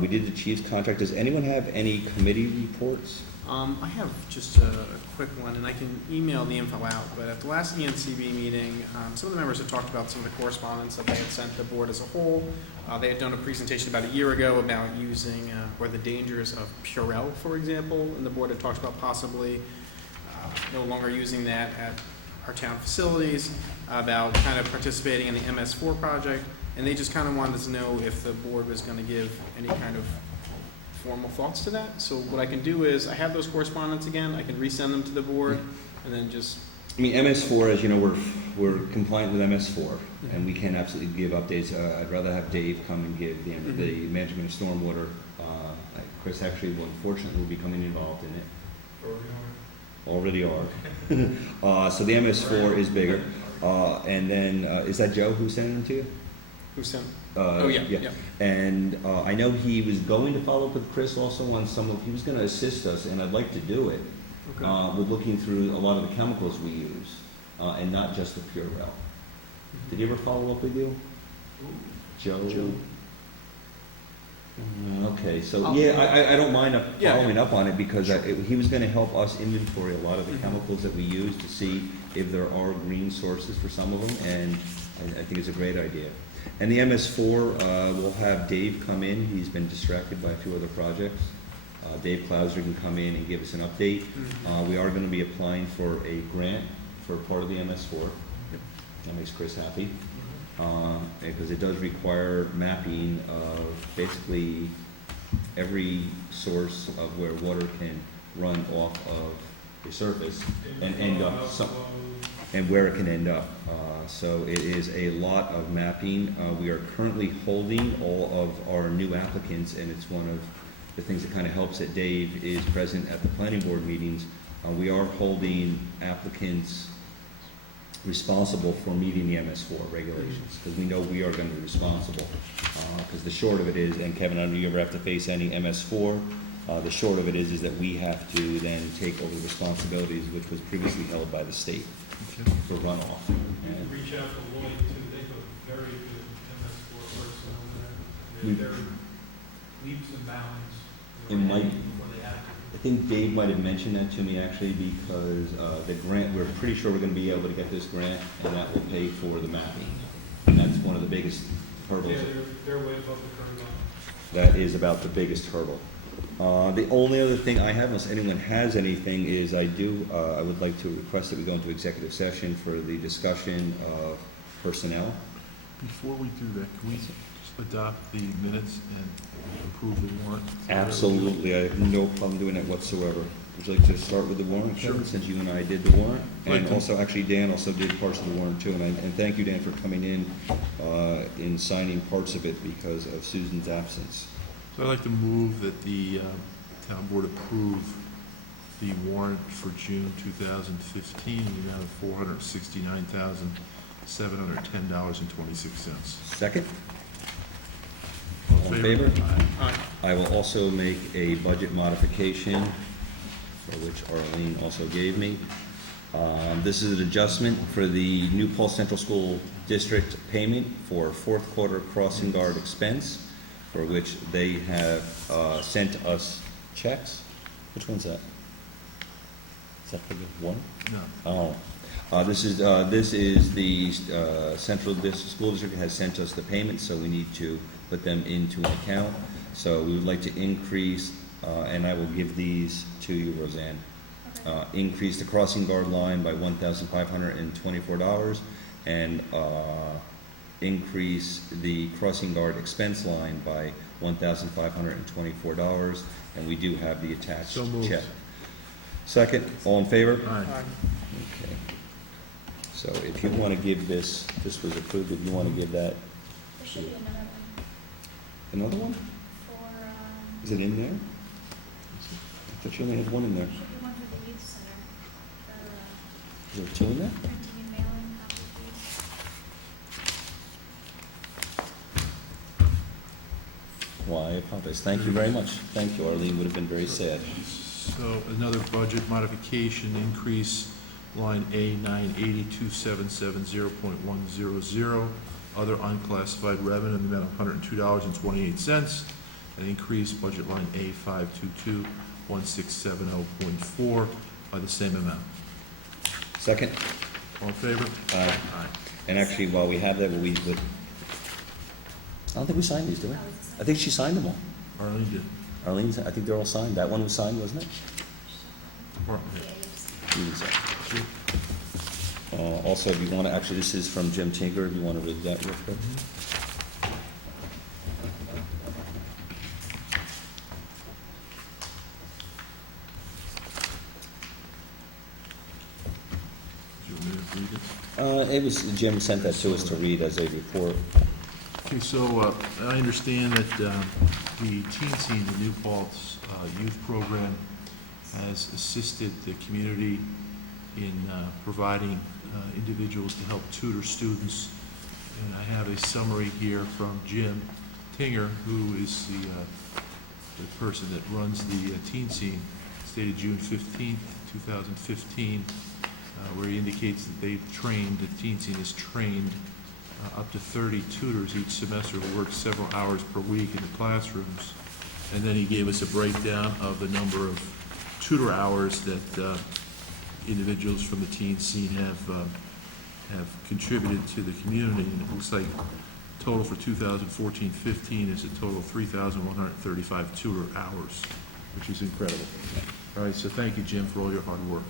We did the chief's contract. Does anyone have any committee reports? I have just a quick one, and I can email the info out, but at the last ENCB meeting, some of the members had talked about some of the correspondence that they had sent the board as a whole. They had done a presentation about a year ago about using, or the dangers of Purell, for example, and the board had talked about possibly no longer using that at our town facilities, about kind of participating in the MS4 project, and they just kind of wanted to know if the board was going to give any kind of formal thoughts to that. So what I can do is, I have those correspondence again, I can resend them to the board, and then just, I mean, MS4, as you know, we're compliant with MS4, and we can absolutely give updates. I'd rather have Dave come and give the management of stormwater. Chris actually, well, unfortunately, will be coming involved in it. Already are. So the MS4 is bigger. And then, is that Joe who sent them to you? who sent? Oh, yeah. And I know he was going to follow up with Chris also on he was gonna assist us, and I'd like to do it, with looking through a lot of the chemicals we use, and not just the Purell. Did he ever follow up with you? Joe? Okay, so, I don't mind following up on it, because he was gonna help us inventory a lot of the chemicals that we use to see if there are green sources for some of them, and I think it's a great idea. And the MS4, we'll have Dave come in. He's been distracted by a few other projects. Dave Clauser can come in and give us an update. We are going to be applying for a grant for part of the MS4. That makes Chris happy. Because it does require mapping of basically every source of where water can run off of the surface and end up and where it can end up. So it is a lot of mapping. We are currently holding all of our new applicants, and it's one of the things that kind of helps that Dave is present at the planning board meetings. We are holding applicants responsible for meeting the MS4 regulations, because we know we are going to be responsible. Because the short of it is, and Kevin, I don't know if you ever have to face any MS4, the short of it is that we have to then take over responsibilities which was previously held by the state for runoff. You can reach out to Lloyd too, they have a very good MS4 person over there. They're leaps and bounds. It might, Before they have to. I think Dave might have mentioned that to me actually, because the grant, we're pretty sure we're going to be able to get this grant, and that will pay for the mapping. And that's one of the biggest hurdles. Yeah, they're way above the curve line. That is about the biggest hurdle. The only other thing I have, unless anyone has anything, is I would like to request that we go into executive session for the discussion of personnel. Before we do that, can we just adopt the minutes and approve the warrant? Absolutely, I have no problem doing that whatsoever. Would you like to start with the warrant, Kevin, since you and I did the warrant? And also, actually, Dan also did parts of the warrant too, and thank you, Dan, for coming in signing parts of it because of Susan's absence. So I'd like to move that the town board approve the warrant for June 2015 in the amount of $469,710.26. Second? All in favor? Aye. I will also make a budget modification, for which Arlene also gave me. This is an adjustment for the New Paltz Central School District payment for fourth quarter crossing guard expense, for which they have sent us checks. Which one's that? Is that for the one? No. Oh. This is the Central School District has sent us the payment, so we need to put them into an account. So we would like to increase, and I will give these to you, Roseanne. Increase the crossing guard line by $1,524 and increase the crossing guard expense line by $1,524, and we do have the attached So moved. check. Second, all in favor? Aye. Okay. So if you want to give this was approved, if you want to give that, There should be another one another one? for, Is it in there? I thought you only had one in there. should be one for the youth center, for, Is there two in there? printing and mailing copies. Well, I apologize. Thank you very much. Thank you. Arlene would have been very sad. So another budget modification, increase line A 982,770.100, other unclassified revenue in the amount of $102.28, and increase budget line A 522,1670.4 by the same amount. Second? All in favor? Aye. And actually, while we have that, I don't think we signed these, do we? I think she signed them all. Arlene did. Arlene, I think they're all signed. That one was signed, wasn't it? Department head. You didn't sign. Oh, Also, if you want to, actually, this is from Jim Tinker, if you want to read that real quick. Do you want me to read it? It was, Jim sent that to us to read as a report. Okay, so I understand that the Teen Scene, the New Paltz youth program, has assisted the community in providing individuals to help tutor students. And I have a summary here from Jim Tinger, who is the person that runs the Teen Scene, stated June 15th, 2015, where he indicates that they've trained, the Teen Scene has trained up to 30 tutors each semester who work several hours per week in the classrooms. And then he gave us a breakdown of the number of tutor hours that individuals from the Teen Scene have contributed to the community. And it looks like total for 2014-15 is a total of 3,135 tutor hours, which is incredible. All right, so thank you, Jim, for all your hard work.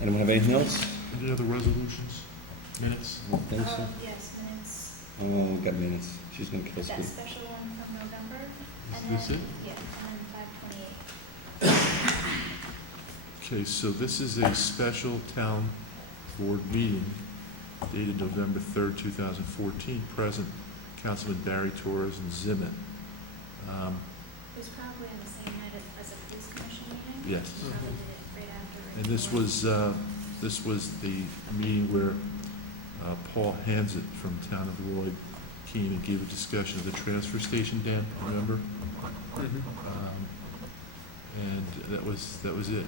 Anyone have anything else? Any other resolutions, minutes? I don't think so. Yes, minutes, Oh, we got minutes. She's gonna kill us. that special one from November. Is And this then- it? Yeah, and then 5/28. Okay, so this is a special town board meeting dated November 3rd, 2014, present Councilman Barry Torres and Zimmett. It was probably on the same night as a police commission meeting. Yes. We probably did it right after. And this was the meeting where Paul Hansit from Town of Lloyd came and gave a discussion of the transfer station, Dan, remember? And that was it.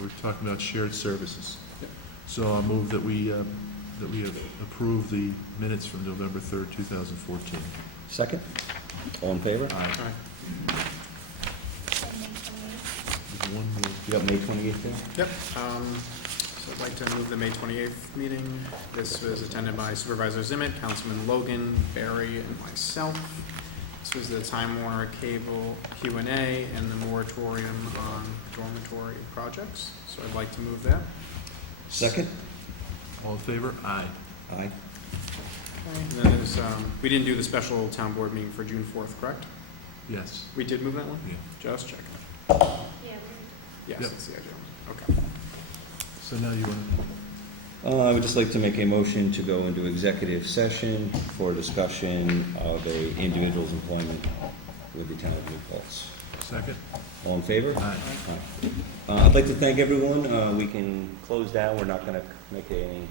We're talking about shared services. So I'll move that we have approved the minutes from November 3rd, 2014. Second? All in favor? Aye. And May 28th. There's one more. You got May 28th there? Yep. So I'd like to move the May 28th meeting. This was attended by Supervisor Zimmett, Councilman Logan, Barry, and myself. This was the Time Warner Cable Q&A and the moratorium on dormitory projects. So I'd like to move that. Second? All in favor? Aye. Aye. And then there's, we didn't do the special town board meeting for June 4th, correct? Yes. We did move that one? Yeah. Just checking. Yeah, Yes, Yep. that's the idea. Okay. So now you want I would just like to make a motion to go into executive session for discussion of a individual's employment with the town of New Paltz. to, second? All in favor? Aye. Aye. I'd like to thank everyone. We can close down. We're not gonna make any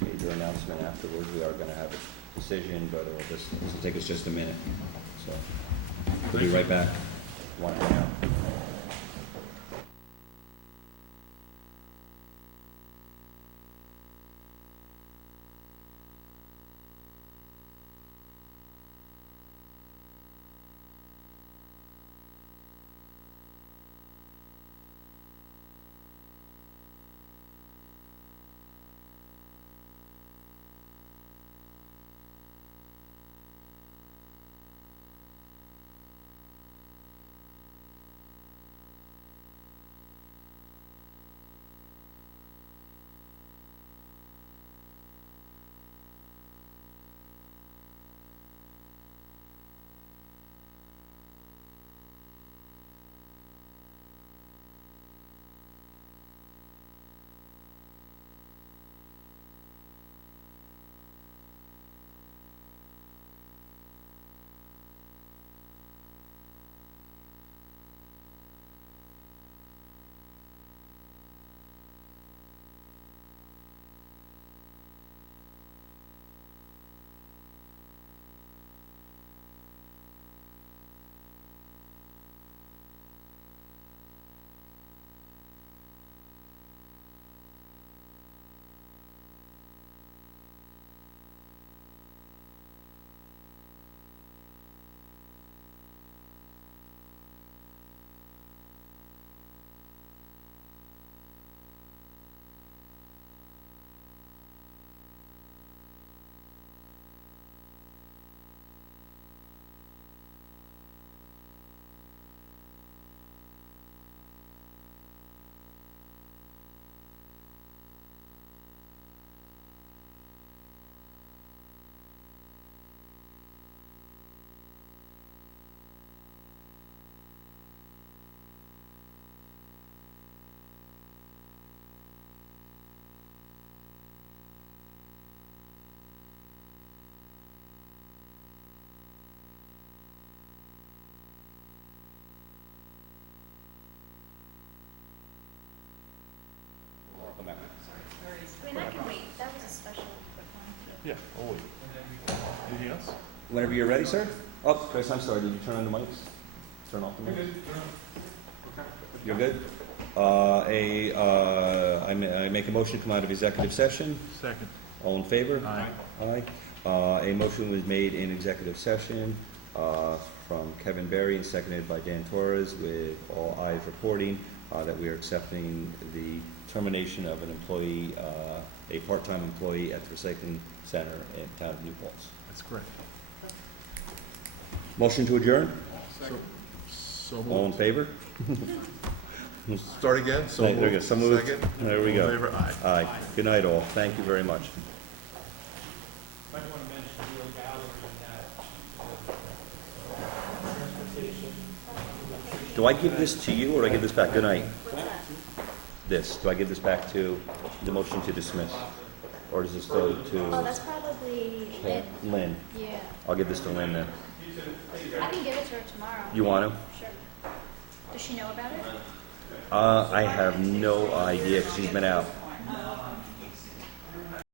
major announcement afterwards. We are gonna have a decision, but this will take us just a minute. So, we'll be right back. Want to hang out? Yeah, I'll wait. Anything else? Whenever you're ready, sir. Oh, Chris, I'm sorry, did you turn on the mics? Turn off the mics? You're good? I make a motion to come out of executive session. Second. All in favor? Aye. Aye. A motion was made in executive session from Kevin Berry and seconded by Dan Torres with all ayes reporting that we are accepting the termination of an employee, a part-time employee at the recycling center in town of New Paltz. That's correct. Motion to adjourn? So All in moved. favor? Start again? So There we go. moved. So moved. Second? There we All go. in favor? Aye. Aye. Good night, all. Thank you very much. Might want to mention Neil Gallery that transportation. Do I give this to you or do I give this back? Good night. What's that? This, do I give this back to the motion to dismiss? Or does this go Oh, to that's probably it. Lynn? Yeah. I'll give this to Lynn then. I can give it to her tomorrow. You want to? Sure. Does she know about it? I have no idea, 'cause she's been out.